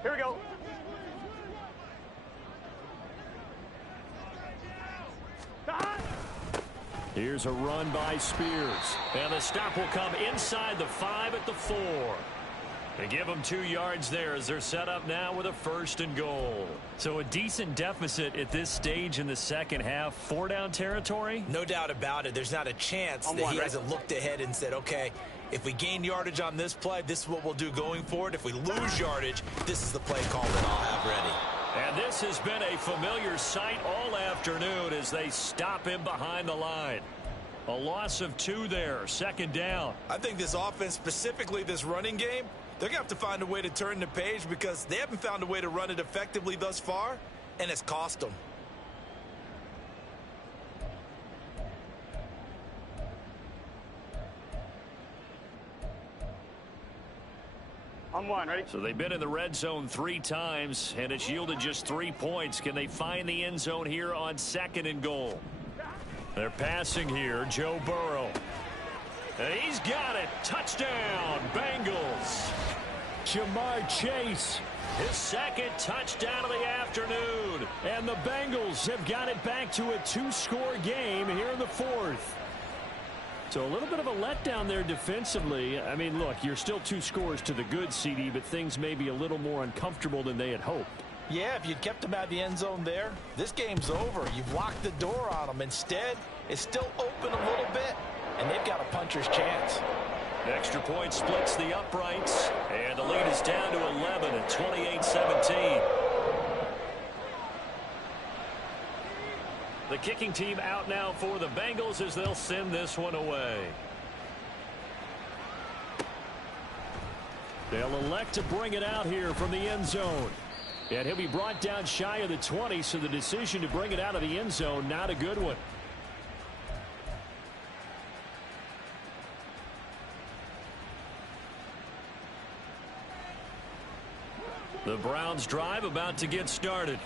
Here we go. Here's a run by Spears. And the stop will come inside the 5 at the 4. They give them 2 yards there as they're set up now with a 1st and goal. So a decent deficit at this stage in the second half. 4-down territory? No doubt about it. There's not a chance that he hasn't looked ahead and said, okay, if we gain yardage on this play, this is what we'll do going forward. If we lose yardage, this is the play call that I'll have ready. And this has been a familiar sight all afternoon as they stop him behind the line. A loss of 2 there, 2nd down. I think this offense, specifically this running game, they're going to have to find a way to turn the page because they haven't found a way to run it effectively thus far, and it's cost them. On 1, ready? So they've been in the red zone 3 times, and it's yielded just 3 points. Can they find the end zone here on 2nd and goal? They're passing here, Joe Burrow. And he's got it. Touchdown, Bengals. Jamar Chase. His 2nd touchdown of the afternoon. And the Bengals have got it back to a 2-score game here in the 4th. So a little bit of a letdown there defensively. I mean, look, you're still 2 scores to the good, CD, but things may be a little more uncomfortable than they had hoped. Yeah, if you'd kept them out of the end zone there, this game's over. You've locked the door on them. Instead, it's still open a little bit, and they've got a puncher's chance. Extra point splits the uprights, and the lead is down to 11 at 28-17. The kicking team out now for the Bengals as they'll send this one away. They'll elect to bring it out here from the end zone. And he'll be brought down shy of the 20, so the decision to bring it out of the end zone, not a good one. The Browns drive about to get started.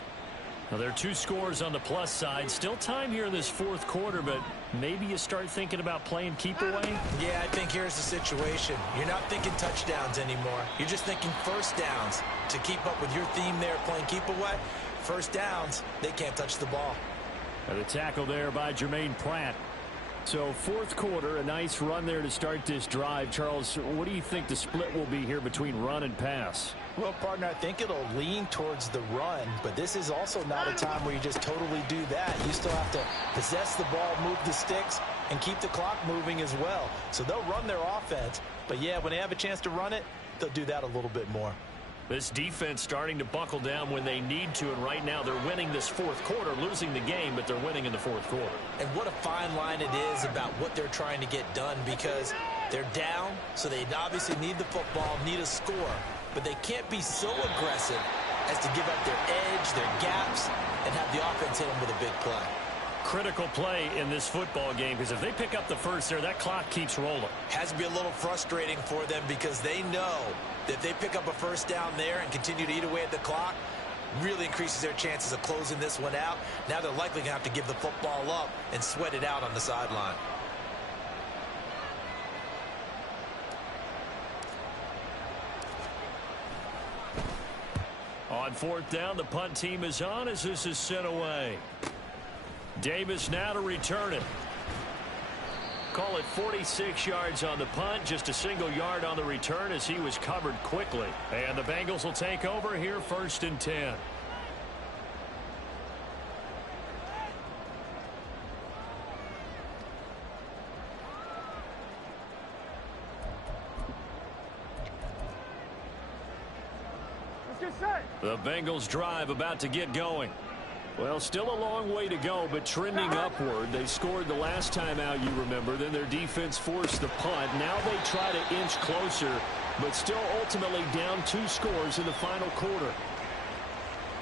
Now, there are 2 scores on the plus side. Still time here in this 4th quarter, but maybe you start thinking about playing keep away? Yeah, I think here's the situation. You're not thinking touchdowns anymore. You're just thinking first downs. To keep up with your theme there, playing keep away, first downs, they can't touch the ball. And the tackle there by Jermaine Pratt. So fourth quarter, a nice run there to start this drive. Charles, what do you think the split will be here between run and pass? Well, partner, I think it'll lean towards the run, but this is also not a time where you just totally do that. You still have to possess the ball, move the sticks, and keep the clock moving as well. So they'll run their offense, but yeah, when they have a chance to run it, they'll do that a little bit more. This defense starting to buckle down when they need to, and right now they're winning this fourth quarter, losing the game, but they're winning in the fourth quarter. And what a fine line it is about what they're trying to get done, because they're down, so they obviously need the football, need a score, but they can't be so aggressive as to give up their edge, their gaps, and have the offense hit them with a big play. Critical play in this football game, because if they pick up the first there, that clock keeps rolling. Has to be a little frustrating for them, because they know that if they pick up a first down there and continue to eat away at the clock, really increases their chances of closing this one out. Now they're likely going to have to give the football up and sweat it out on the sideline. On fourth down, the punt team is on as this is sent away. Davis now to return it. Call it 46 yards on the punt, just a single yard on the return as he was covered quickly. And the Bengals will take over here, 1st and 10. Let's get set. The Bengals drive about to get going. Well, still a long way to go, but trending upward. They scored the last time out, you remember. Then their defense forced the punt. Now they try to inch closer, but still ultimately down 2 scores in the final quarter.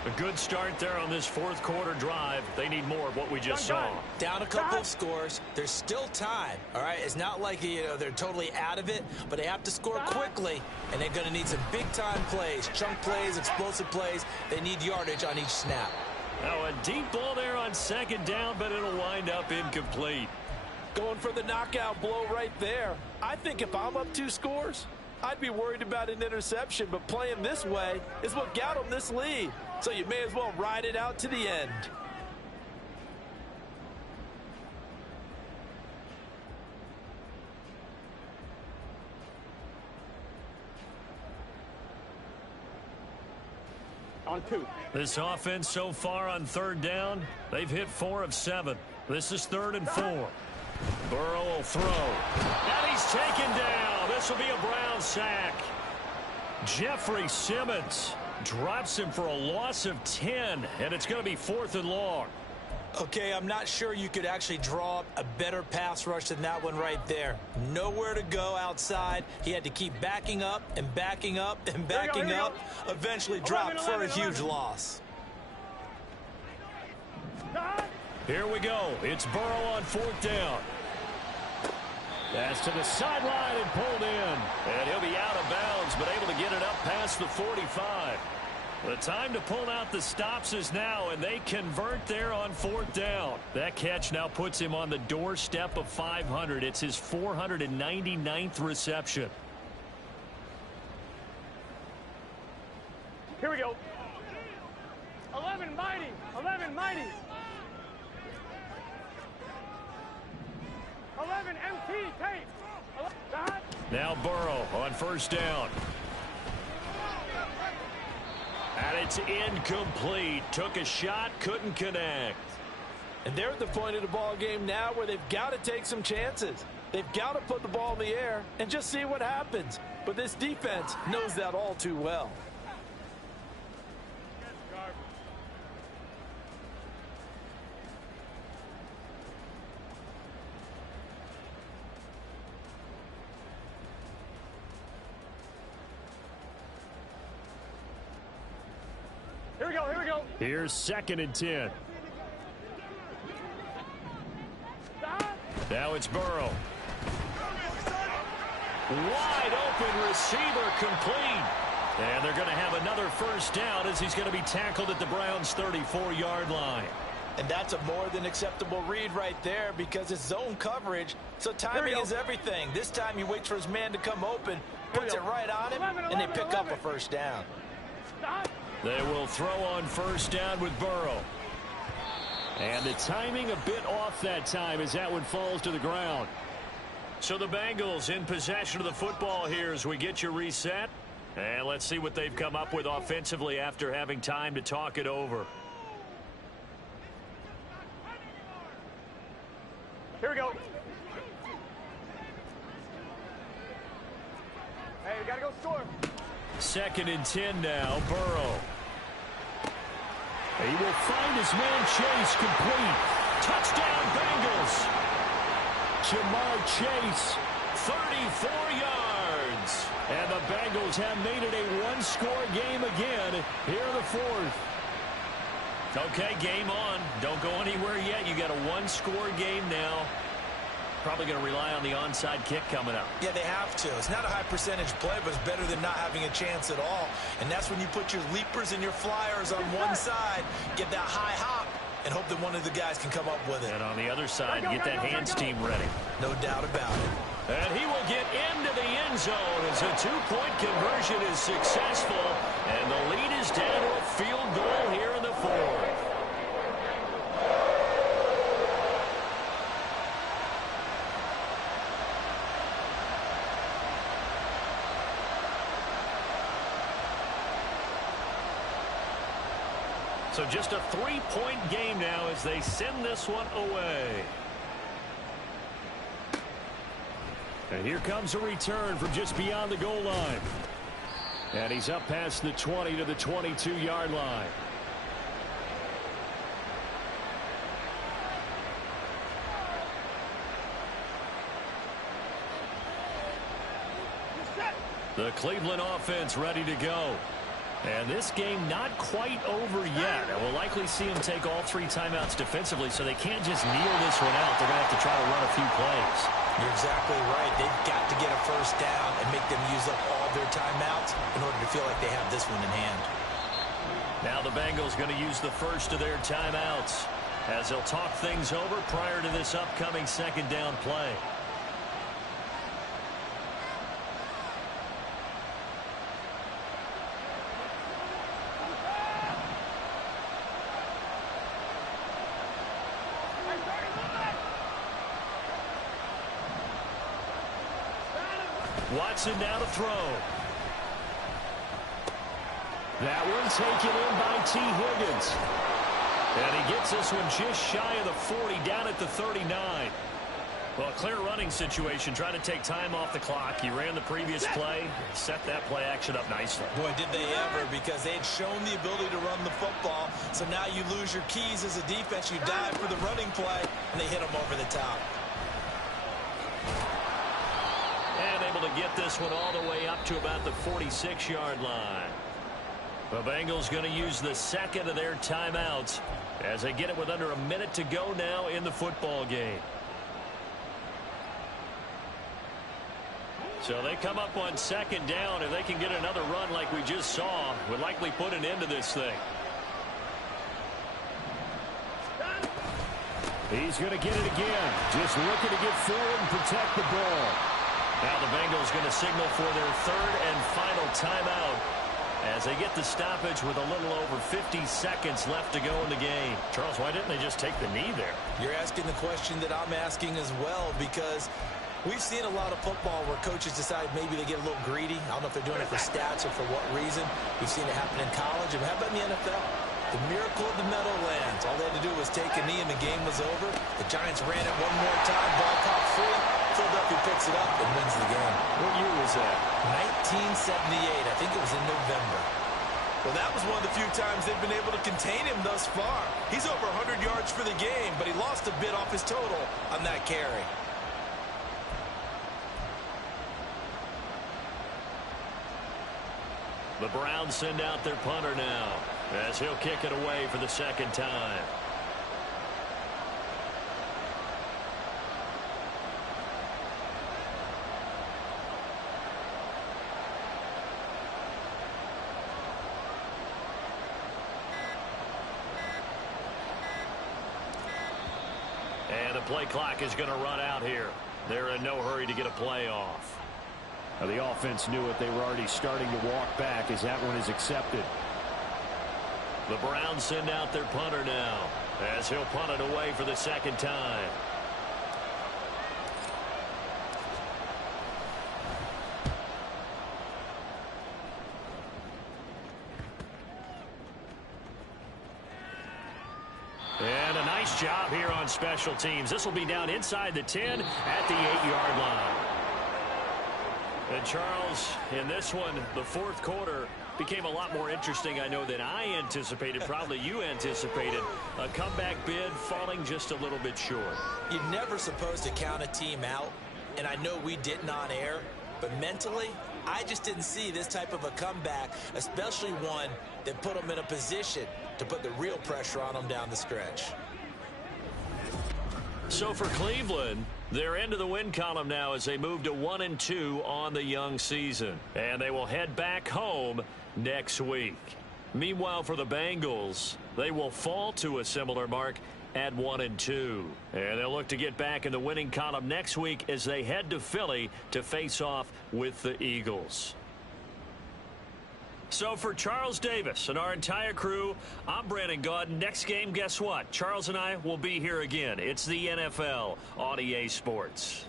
A good start there on this fourth quarter drive. They need more of what we just saw. Down a couple of scores. There's still time. All right, it's not like they're totally out of it, but they have to score quickly, and they're going to need some big-time plays, chunk plays, explosive plays. They need yardage on each snap. Now a deep ball there on 2nd down, but it'll wind up incomplete. Going for the knockout blow right there. I think if I'm up 2 scores, I'd be worried about an interception, but playing this way is what got them this lead. So you may as well ride it out to the end. On 2. This offense so far on 3rd down, they've hit 4 of 7. This is 3rd and 4. Burrow will throw. And he's taken down. This will be a Brown sack. Jeffrey Simmons drops him for a loss of 10, and it's going to be 4th and long. Okay, I'm not sure you could actually draw up a better pass rush than that one right there. Nowhere to go outside. He had to keep backing up and backing up and backing up. Eventually dropped for a huge loss. Here we go. It's Burrow on 4th down. Pass to the sideline and pulled in. And he'll be out of bounds, but able to get it up past the 45. The time to pull out the stops is now, and they convert there on 4th down. That catch now puts him on the doorstep of 500. It's his 499th reception. Here we go. 11 mighty. 11 mighty. 11 MT tape. Now Burrow on 1st down. And it's incomplete. Took a shot, couldn't connect. And they're at the point of the ball game now where they've got to take some chances. They've got to put the ball in the air and just see what happens. But this defense knows that all too well. Here we go. Here we go. Here's 2nd and 10. Now it's Burrow. Wide open receiver complete. And they're going to have another 1st down as he's going to be tackled at the Browns' 34-yard line. And that's a more than acceptable read right there, because it's zone coverage, so timing is everything. This time he waits for his man to come open, puts it right on him, and they pick up a 1st down. They will throw on 1st down with Burrow. And the timing a bit off that time as that one falls to the ground. So the Bengals in possession of the football here as we get you reset. And let's see what they've come up with offensively after having time to talk it over. Here we go. Hey, we got to go score. 2nd and 10 now. Burrow. He will find his man Chase complete. Touchdown Bengals. Jamar Chase, 34 yards. And the Bengals have made it a one-score game again here in the 4th. Okay, game on. Don't go anywhere yet. You got a one-score game now. Probably going to rely on the onside kick coming up. Yeah, they have to. It's not a high percentage play, but it's better than not having a chance at all. And that's when you put your leapers and your flyers on one side, get that high hop, and hope that one of the guys can come up with it. And on the other side, get that hands team ready. No doubt about it. And he will get into the end zone as a two-point conversion is successful. And the lead is down to a field goal here in the 4th. So just a 3-point game now as they send this one away. And here comes a return from just beyond the goal line. And he's up past the 20 to the 22-yard line. The Cleveland offense ready to go. And this game not quite over yet. And we'll likely see them take all 3 timeouts defensively, so they can't just kneel this one out. They're going to have to try to run a few plays. You're exactly right. They've got to get a first down and make them use up all their timeouts in order to feel like they have this one in hand. Now the Bengals going to use the first of their timeouts as they'll talk things over prior to this upcoming 2nd down play. Watson now to throw. That one taken in by T. Higgins. And he gets this one just shy of the 40, down at the 39. Well, a clear running situation, trying to take time off the clock. He ran the previous play, set that play action up nicely. Boy, did they ever, because they had shown the ability to run the football. So now you lose your keys as a defense. You dive for the running play, and they hit them over the top. And able to get this one all the way up to about the 46-yard line. The Bengals going to use the 2nd of their timeouts as they get it with under a minute to go now in the football game. So they come up on 2nd down. If they can get another run like we just saw, would likely put an end to this thing. He's going to get it again. Just looking to get forward and protect the ball. Now the Bengals going to signal for their 3rd and final timeout as they get the stoppage with a little over 50 seconds left to go in the game. Charles, why didn't they just take the knee there? You're asking the question that I'm asking as well, because we've seen a lot of football where coaches decide maybe they get a little greedy. I don't know if they're doing it for stats or for what reason. We've seen it happen in college. And how about in the NFL? The miracle of the Meadowlands. All they had to do was take a knee and the game was over. The Giants ran it one more time. Ball caught free. Philadelphia picks it up and wins the game. What year was that? 1978. I think it was in November. Well, that was one of the few times they've been able to contain him thus far. He's over 100 yards for the game, but he lost a bit off his total on that carry. The Browns send out their punter now as he'll kick it away for the 2nd time. And the play clock is going to run out here. They're in no hurry to get a play off. Now, the offense knew it. They were already starting to walk back as that one is accepted. The Browns send out their punter now as he'll punt it away for the second time. And a nice job here on special teams. This will be down inside the 10 at the 8-yard line. And Charles, in this one, the fourth quarter became a lot more interesting, I know, than I anticipated. Probably you anticipated. A comeback bid falling just a little bit short. You're never supposed to count a team out, and I know we didn't on air, but mentally, I just didn't see this type of a comeback, especially one that put them in a position to put the real pressure on them down the stretch. So for Cleveland, they're into the win column now as they move to 1-2 on the young season. And they will head back home next week. Meanwhile, for the Bengals, they will fall to a similar mark at 1-2. And they'll look to get back in the winning column next week as they head to Philly to face off with the Eagles. So for Charles Davis and our entire crew, I'm Brandon Gaudin. Next game, guess what? Charles and I will be here again. It's the NFL on EA Sports.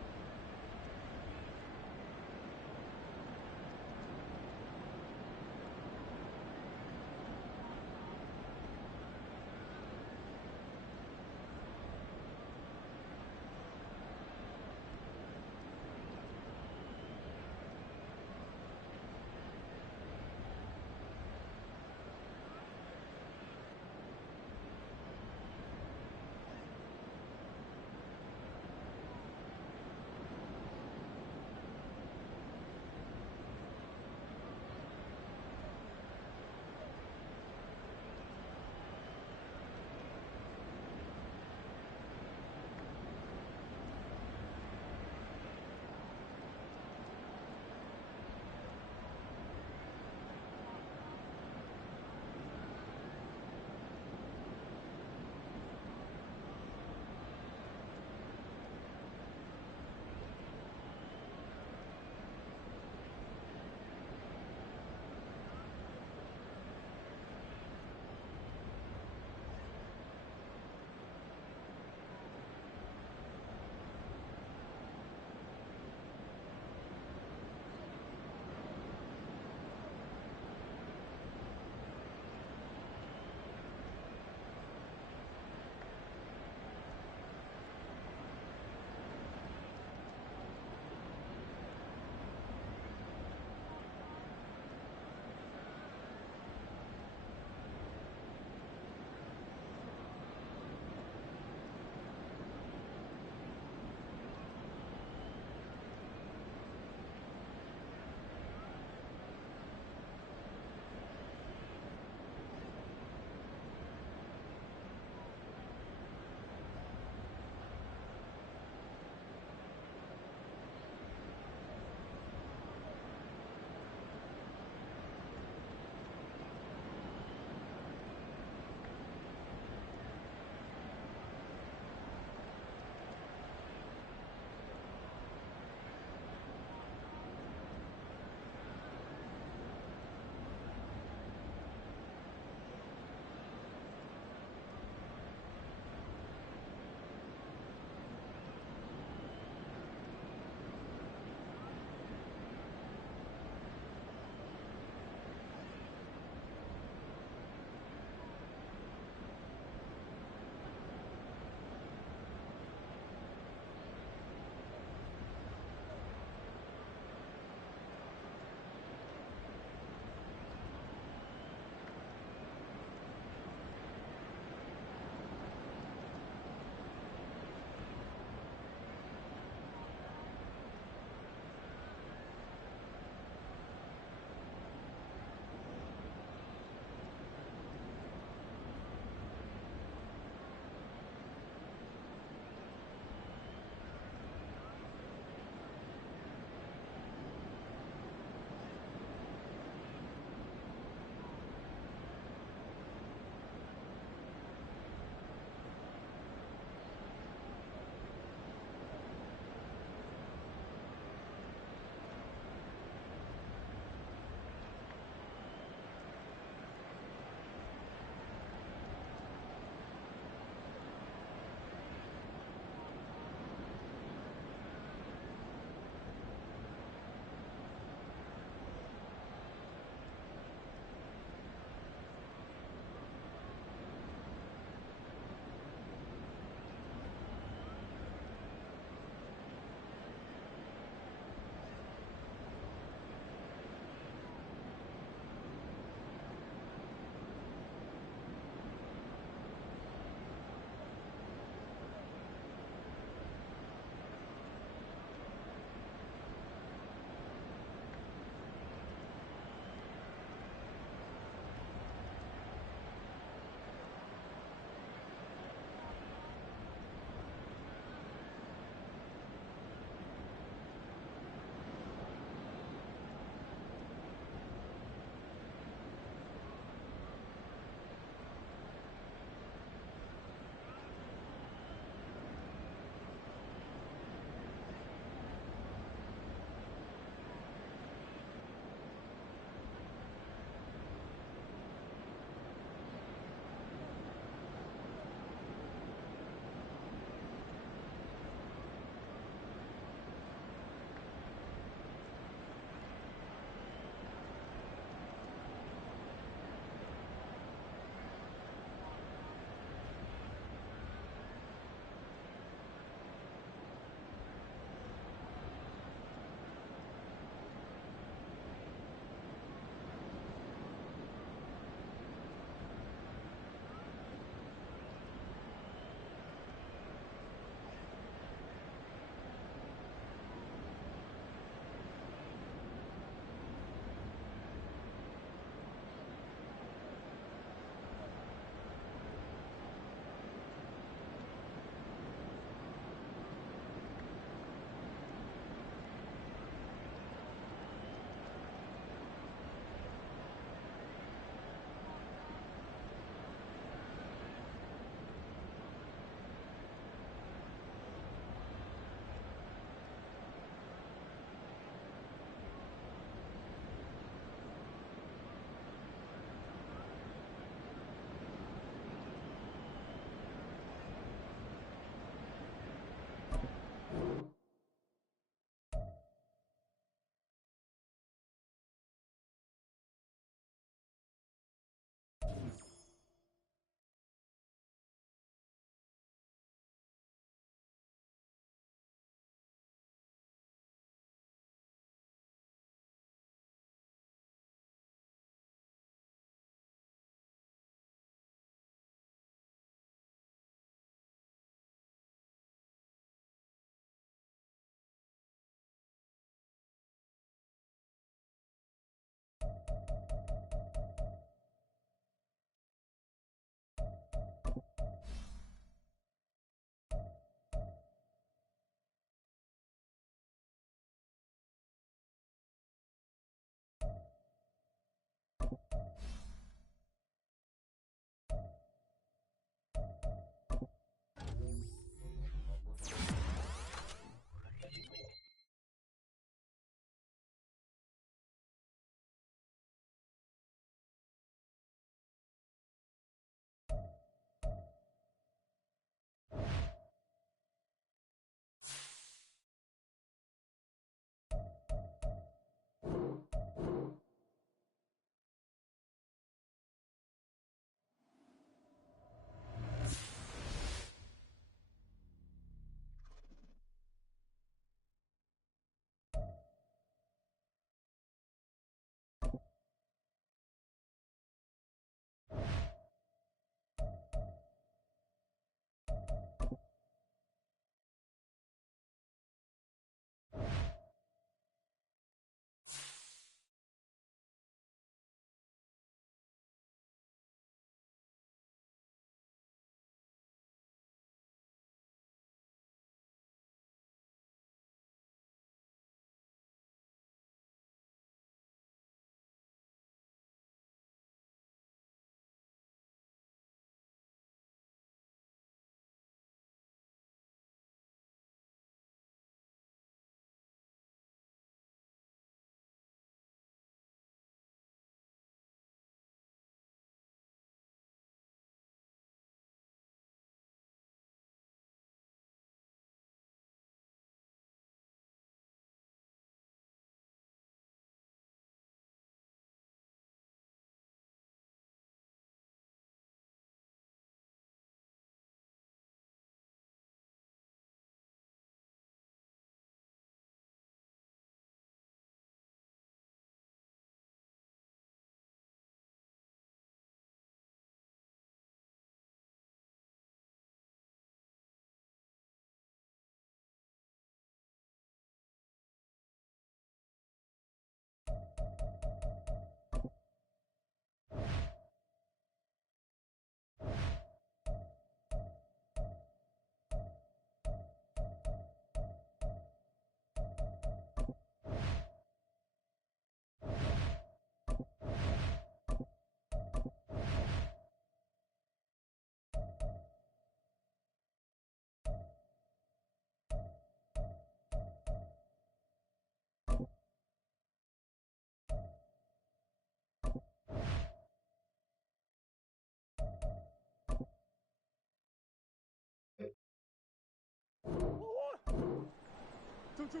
2-2.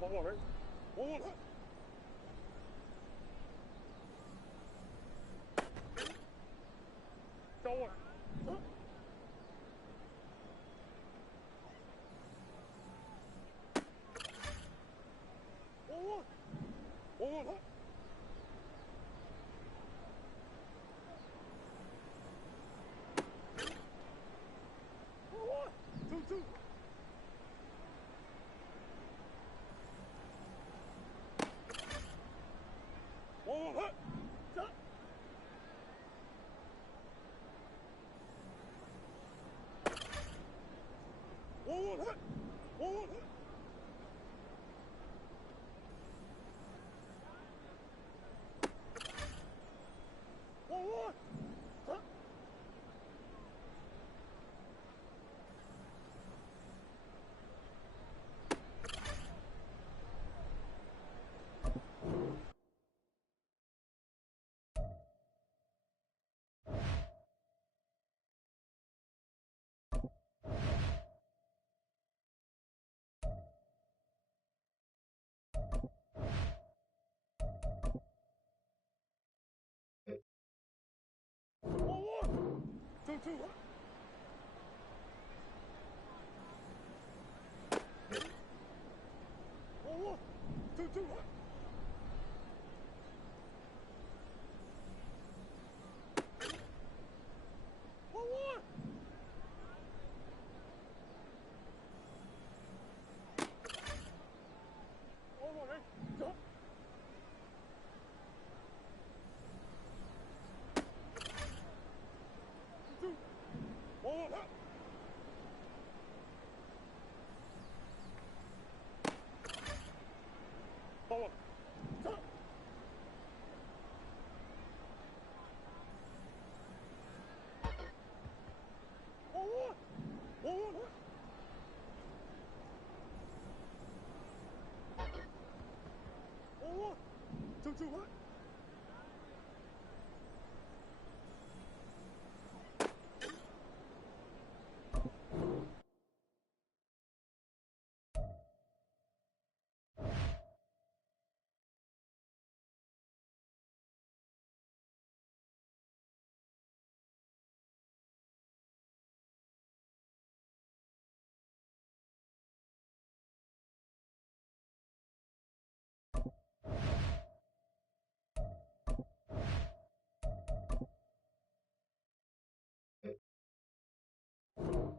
One more, right? One more. Don't worry. One more. One more. One more. 2-2. One more. Stop. One more. One more. One more. Stop. One more. 2-2. One more. 2-2. One more. One more, right? Stop. 2-2. One more. One more. Stop. One more. One more. One more. 2-2.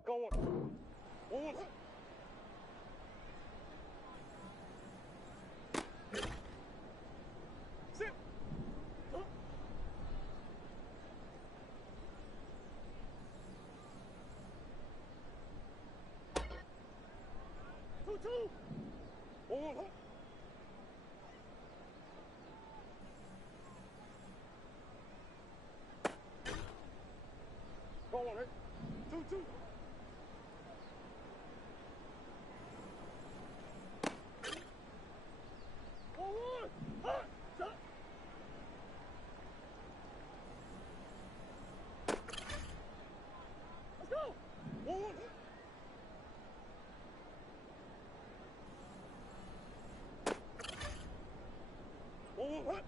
Go on. One more. Sit. Stop. 2-2. One more. Go on, right? 2-2. One more. Hot. Stop. Let's go. One more. One more.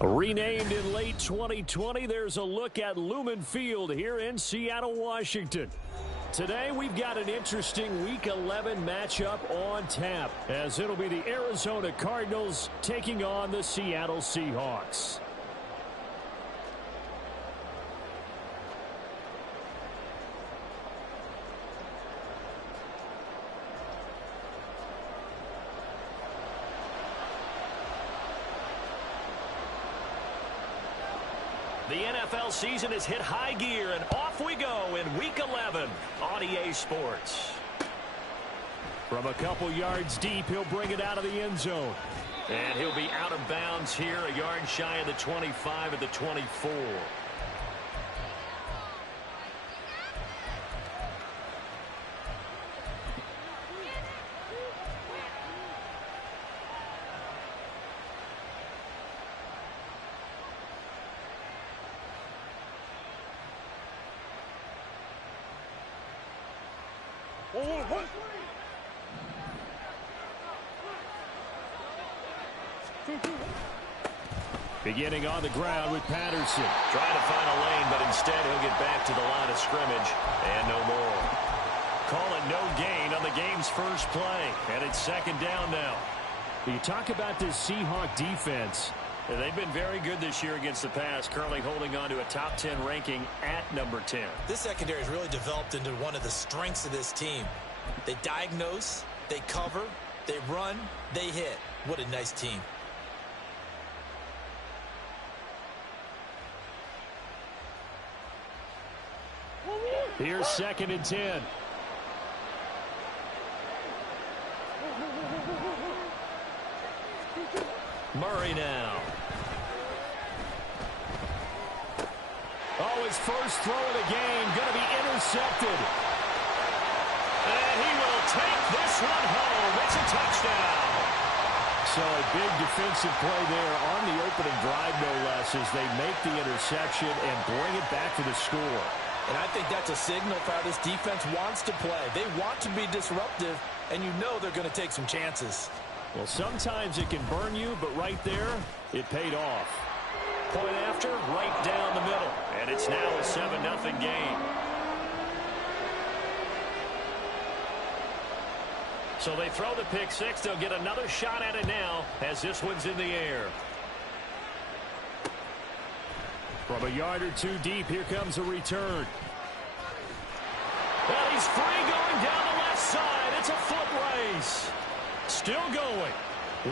Renamed in late 2020, there's a look at Lumen Field here in Seattle, Washington. Today, we've got an interesting Week 11 matchup on tap, as it'll be the Arizona Cardinals taking on the Seattle Seahawks. The NFL season has hit high gear, and off we go in Week 11 on EA Sports. From a couple yards deep, he'll bring it out of the end zone. And he'll be out of bounds here, a yard shy of the 25 at the 24. Beginning on the ground with Patterson. Trying to find a lane, but instead he'll get back to the line of scrimmage and no more. Call it no gain on the game's first play. And it's second down now. You talk about this Seahawk defense. And they've been very good this year against the pass, currently holding on to a top 10 ranking at number 10. This secondary has really developed into one of the strengths of this team. They diagnose, they cover, they run, they hit. What a nice team. Here's second and 10. Murray now. Oh, his first throw of the game going to be intercepted. And he will take this one home. It's a touchdown. So a big defensive play there on the opening drive, no less, as they make the interception and bring it back to the score. And I think that's a signal for how this defense wants to play. They want to be disruptive, and you know they're going to take some chances. Well, sometimes it can burn you, but right there, it paid off. Point after, right down the middle. And it's now a 7-0 game. So they throw the pick six. They'll get another shot at it now as this one's in the air. From a yard or two deep, here comes a return. Well, he's free going down the left side. It's a foot race. Still going.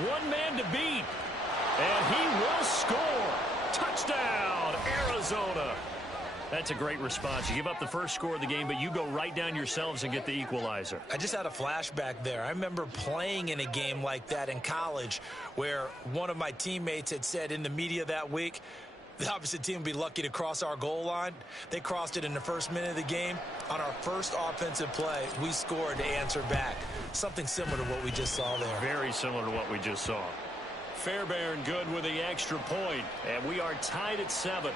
One man to beat. And he will score. Touchdown, Arizona. That's a great response. You give up the first score of the game, but you go right down yourselves and get the equalizer. I just had a flashback there. I remember playing in a game like that in college where one of my teammates had said in the media that week, the opposite team would be lucky to cross our goal line. They crossed it in the first minute of the game. On our first offensive play, we scored to answer back. Something similar to what we just saw there. Very similar to what we just saw. Fairbairn good with the extra point, and we are tied at 7.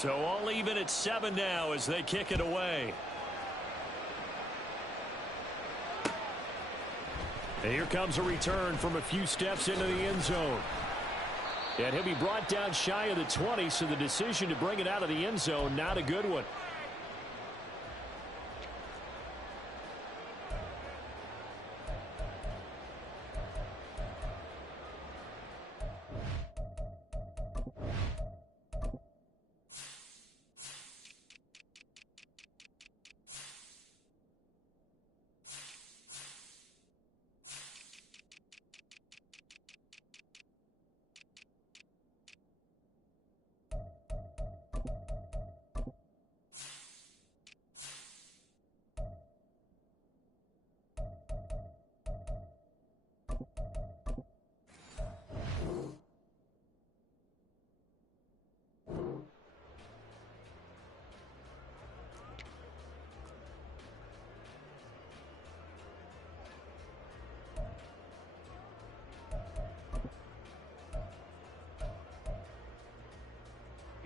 So all even at 7 now as they kick it away. And here comes a return from a few steps into the end zone. And he'll be brought down shy of the 20, so the decision to bring it out of the end zone, not a good one.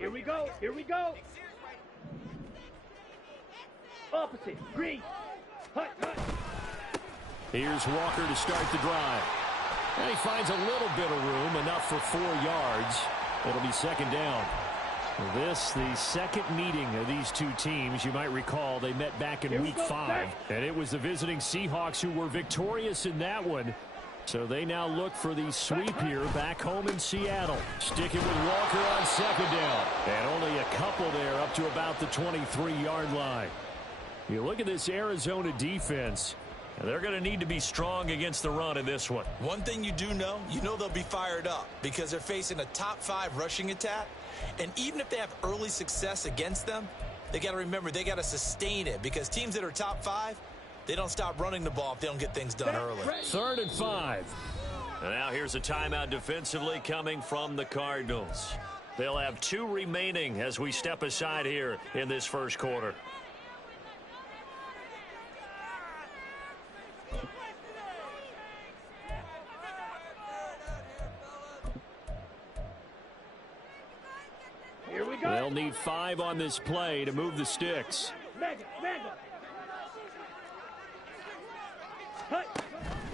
Here we go. Here we go. Opposite. Green. Hut, hut. Here's Walker to start the drive. And he finds a little bit of room, enough for 4 yards. It'll be second down. This, the second meeting of these two teams. You might recall they met back in week 5. And it was the visiting Seahawks who were victorious in that one. So they now look for the sweep here back home in Seattle. Sticking with Walker on second down. And only a couple there up to about the 23-yard line. You look at this Arizona defense. They're going to need to be strong against the run in this one. One thing you do know, they'll be fired up because they're facing a top 5 rushing attack. And even if they have early success against them, they got to remember they got to sustain it because teams that are top 5, they don't stop running the ball if they don't get things done early. 3rd and 5. And now here's a timeout defensively coming from the Cardinals. They'll have 2 remaining as we step aside here in this first quarter. Here we go. They'll need 5 on this play to move the sticks. Mega, mega. Hut.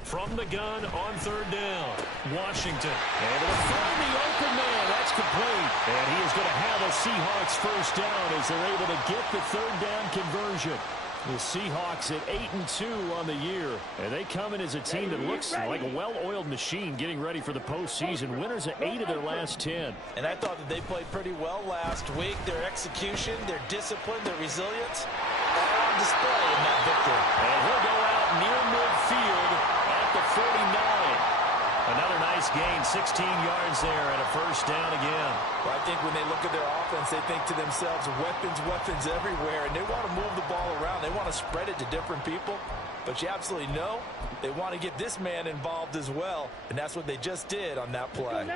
From the gun on 3rd down, Washington. Able to find the open man. That's complete. And he is going to have a Seahawks first down as they're able to get the 3rd down conversion. The Seahawks at 8-2 on the year. And they come in as a team that looks like a well-oiled machine getting ready for the postseason. Winners of 8 of their last 10. And I thought that they played pretty well last week. Their execution, their discipline, their resilience, all on display in that victory. And he'll go out near midfield at the 49. Another nice gain, 16 yards there and a first down again. Well, I think when they look at their offense, they think to themselves, weapons everywhere, and they want to move the ball around. They want to spread it to different people. But you absolutely know they want to get this man involved as well, and that's what they just did on that play.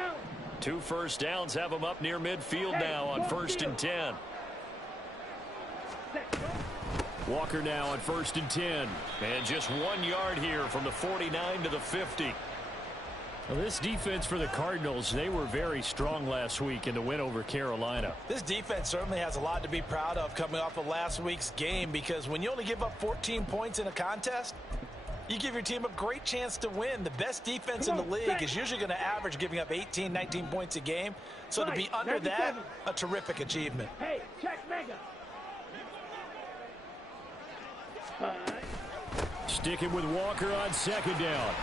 2 first downs have them up near midfield now on 1st and 10. Walker now on 1st and 10. And just 1 yard here from the 49 to the 50. Well, this defense for the Cardinals, they were very strong last week in the win over Carolina. This defense certainly has a lot to be proud of coming off of last week's game because when you only give up 14 points in a contest, you give your team a great chance to win. The best defense in the league is usually going to average giving up 18, 19 points a game. So to be under that, a terrific achievement. Hey, check mega. Sticking with Walker on second down.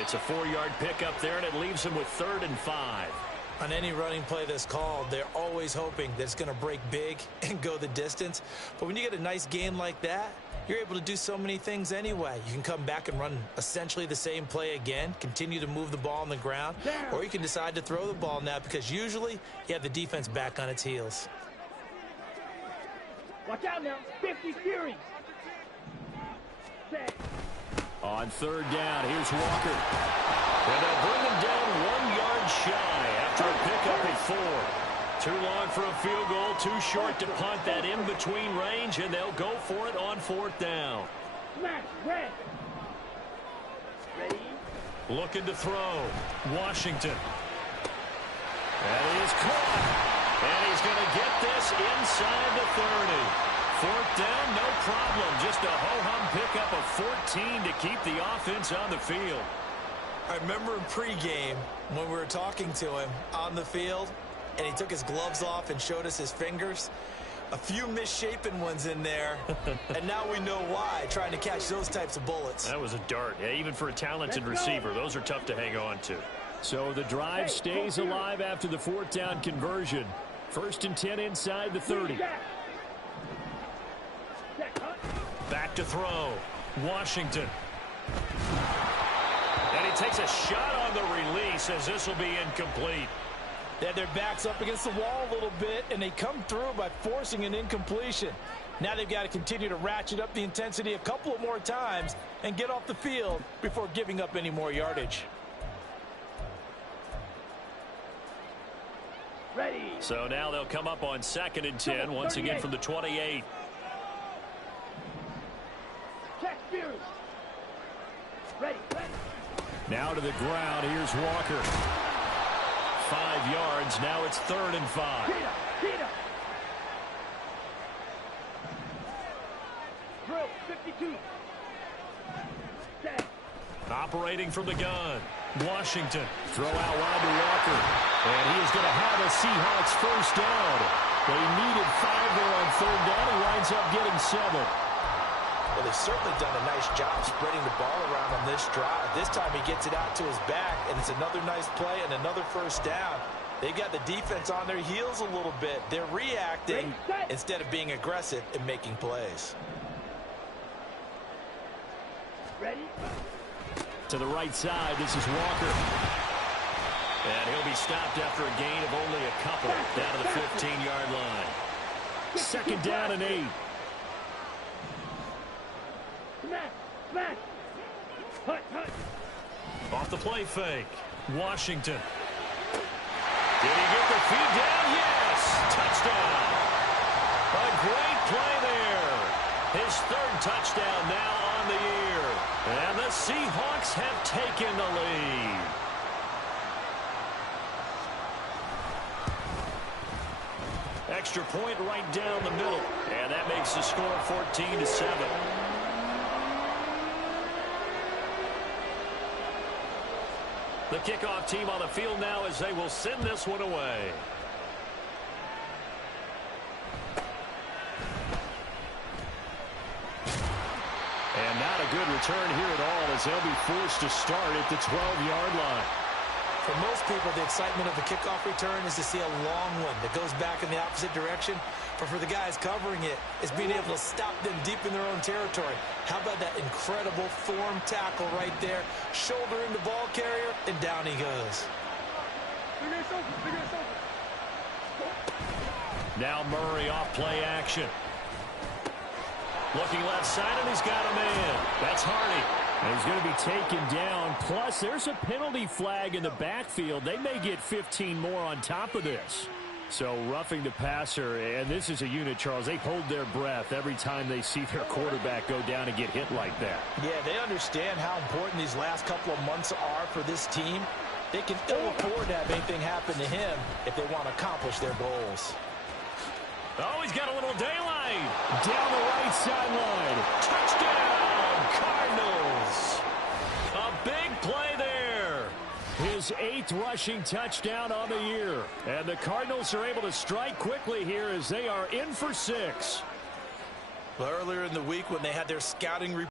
It's a 4-yard pickup there, and it leaves him with 3rd and 5. On any running play that's called, they're always hoping that it's going to break big and go the distance. But when you get a nice gain like that, you're able to do so many things anyway. You can come back and run essentially the same play again, continue to move the ball on the ground, or you can decide to throw the ball now because usually you have the defense back on its heels. Watch out now. 50 Fury. Set. On 3rd down, here's Walker. And they'll bring him down 1 yard shy after a pickup at 4. Too long for a field goal, too short to punt that in-between range, and they'll go for it on 4th down. Smash. Red. Ready. Looking to throw. Washington. That is caught. And he's going to get this inside the 30. 4th down, no problem. Just a ho-hum pickup of 14 to keep the offense on the field. I remember in pregame when we were talking to him on the field, and he took his gloves off and showed us his fingers. A few misshapen ones in there, and now we know why, trying to catch those types of bullets. That was a dart. Yeah, even for a talented receiver, those are tough to hang on to. So the drive stays alive after the 4th down conversion. 1st and 10 inside the 30. Back to throw. Washington. And he takes a shot on the release as this will be incomplete. They had their backs up against the wall a little bit, and they come through by forcing an incompletion. Now they've got to continue to ratchet up the intensity a couple of more times and get off the field before giving up any more yardage. Ready. So now they'll come up on 2nd and 10, once again from the 28. Check Fury. Ready. Ready. Now to the ground. Here's Walker. 5 yards. Now it's 3rd and 5. Drill 52. Operating from the gun. Washington. Throw out wide to Walker. And he is going to have a Seahawks first down. They needed 5 there on 3rd down. He winds up getting 7. Well, they've certainly done a nice job spreading the ball around on this drive. This time he gets it out to his back, and it's another nice play and another first down. They've got the defense on their heels a little bit. They're reacting instead of being aggressive and making plays. Ready? To the right side, this is Walker. And he'll be stopped after a gain of only a couple down to the 15-yard line. 2nd down and 8. Smash! Hut! Off the play fake. Washington. Did he get the feed down? Yes! Touchdown! A great play there. His 3rd touchdown now on the year. And the Seahawks have taken the lead. Extra point right down the middle. And that makes the score 14-7. The kickoff team on the field now as they will send this one away. And not a good return here at all as they'll be forced to start at the 12-yard line. For most people, the excitement of the kickoff return is to see a long one that goes back in the opposite direction. But for the guys covering it, is being able to stop them deep in their own territory. How about that incredible form tackle right there? Shoulder into ball carrier, and down he goes. Now Murray off play action. Looking left side, and he's got a man. That's Hardy. And he's going to be taken down. Plus, there's a penalty flag in the backfield. They may get 15 more on top of this. So roughing the passer, and this is a unit, Charles. They hold their breath every time they see their quarterback go down and get hit like that. Yeah, they understand how important these last couple of months are for this team. They can ill afford to have anything happen to him if they want to accomplish their goals. Oh, he's got a little daylight. Down the right sideline. Touchdown, Cardinals. A big play there. His 8th rushing touchdown on the year. And the Cardinals are able to strike quickly here as they are in for 6. Well, earlier in the week when they had their scouting report,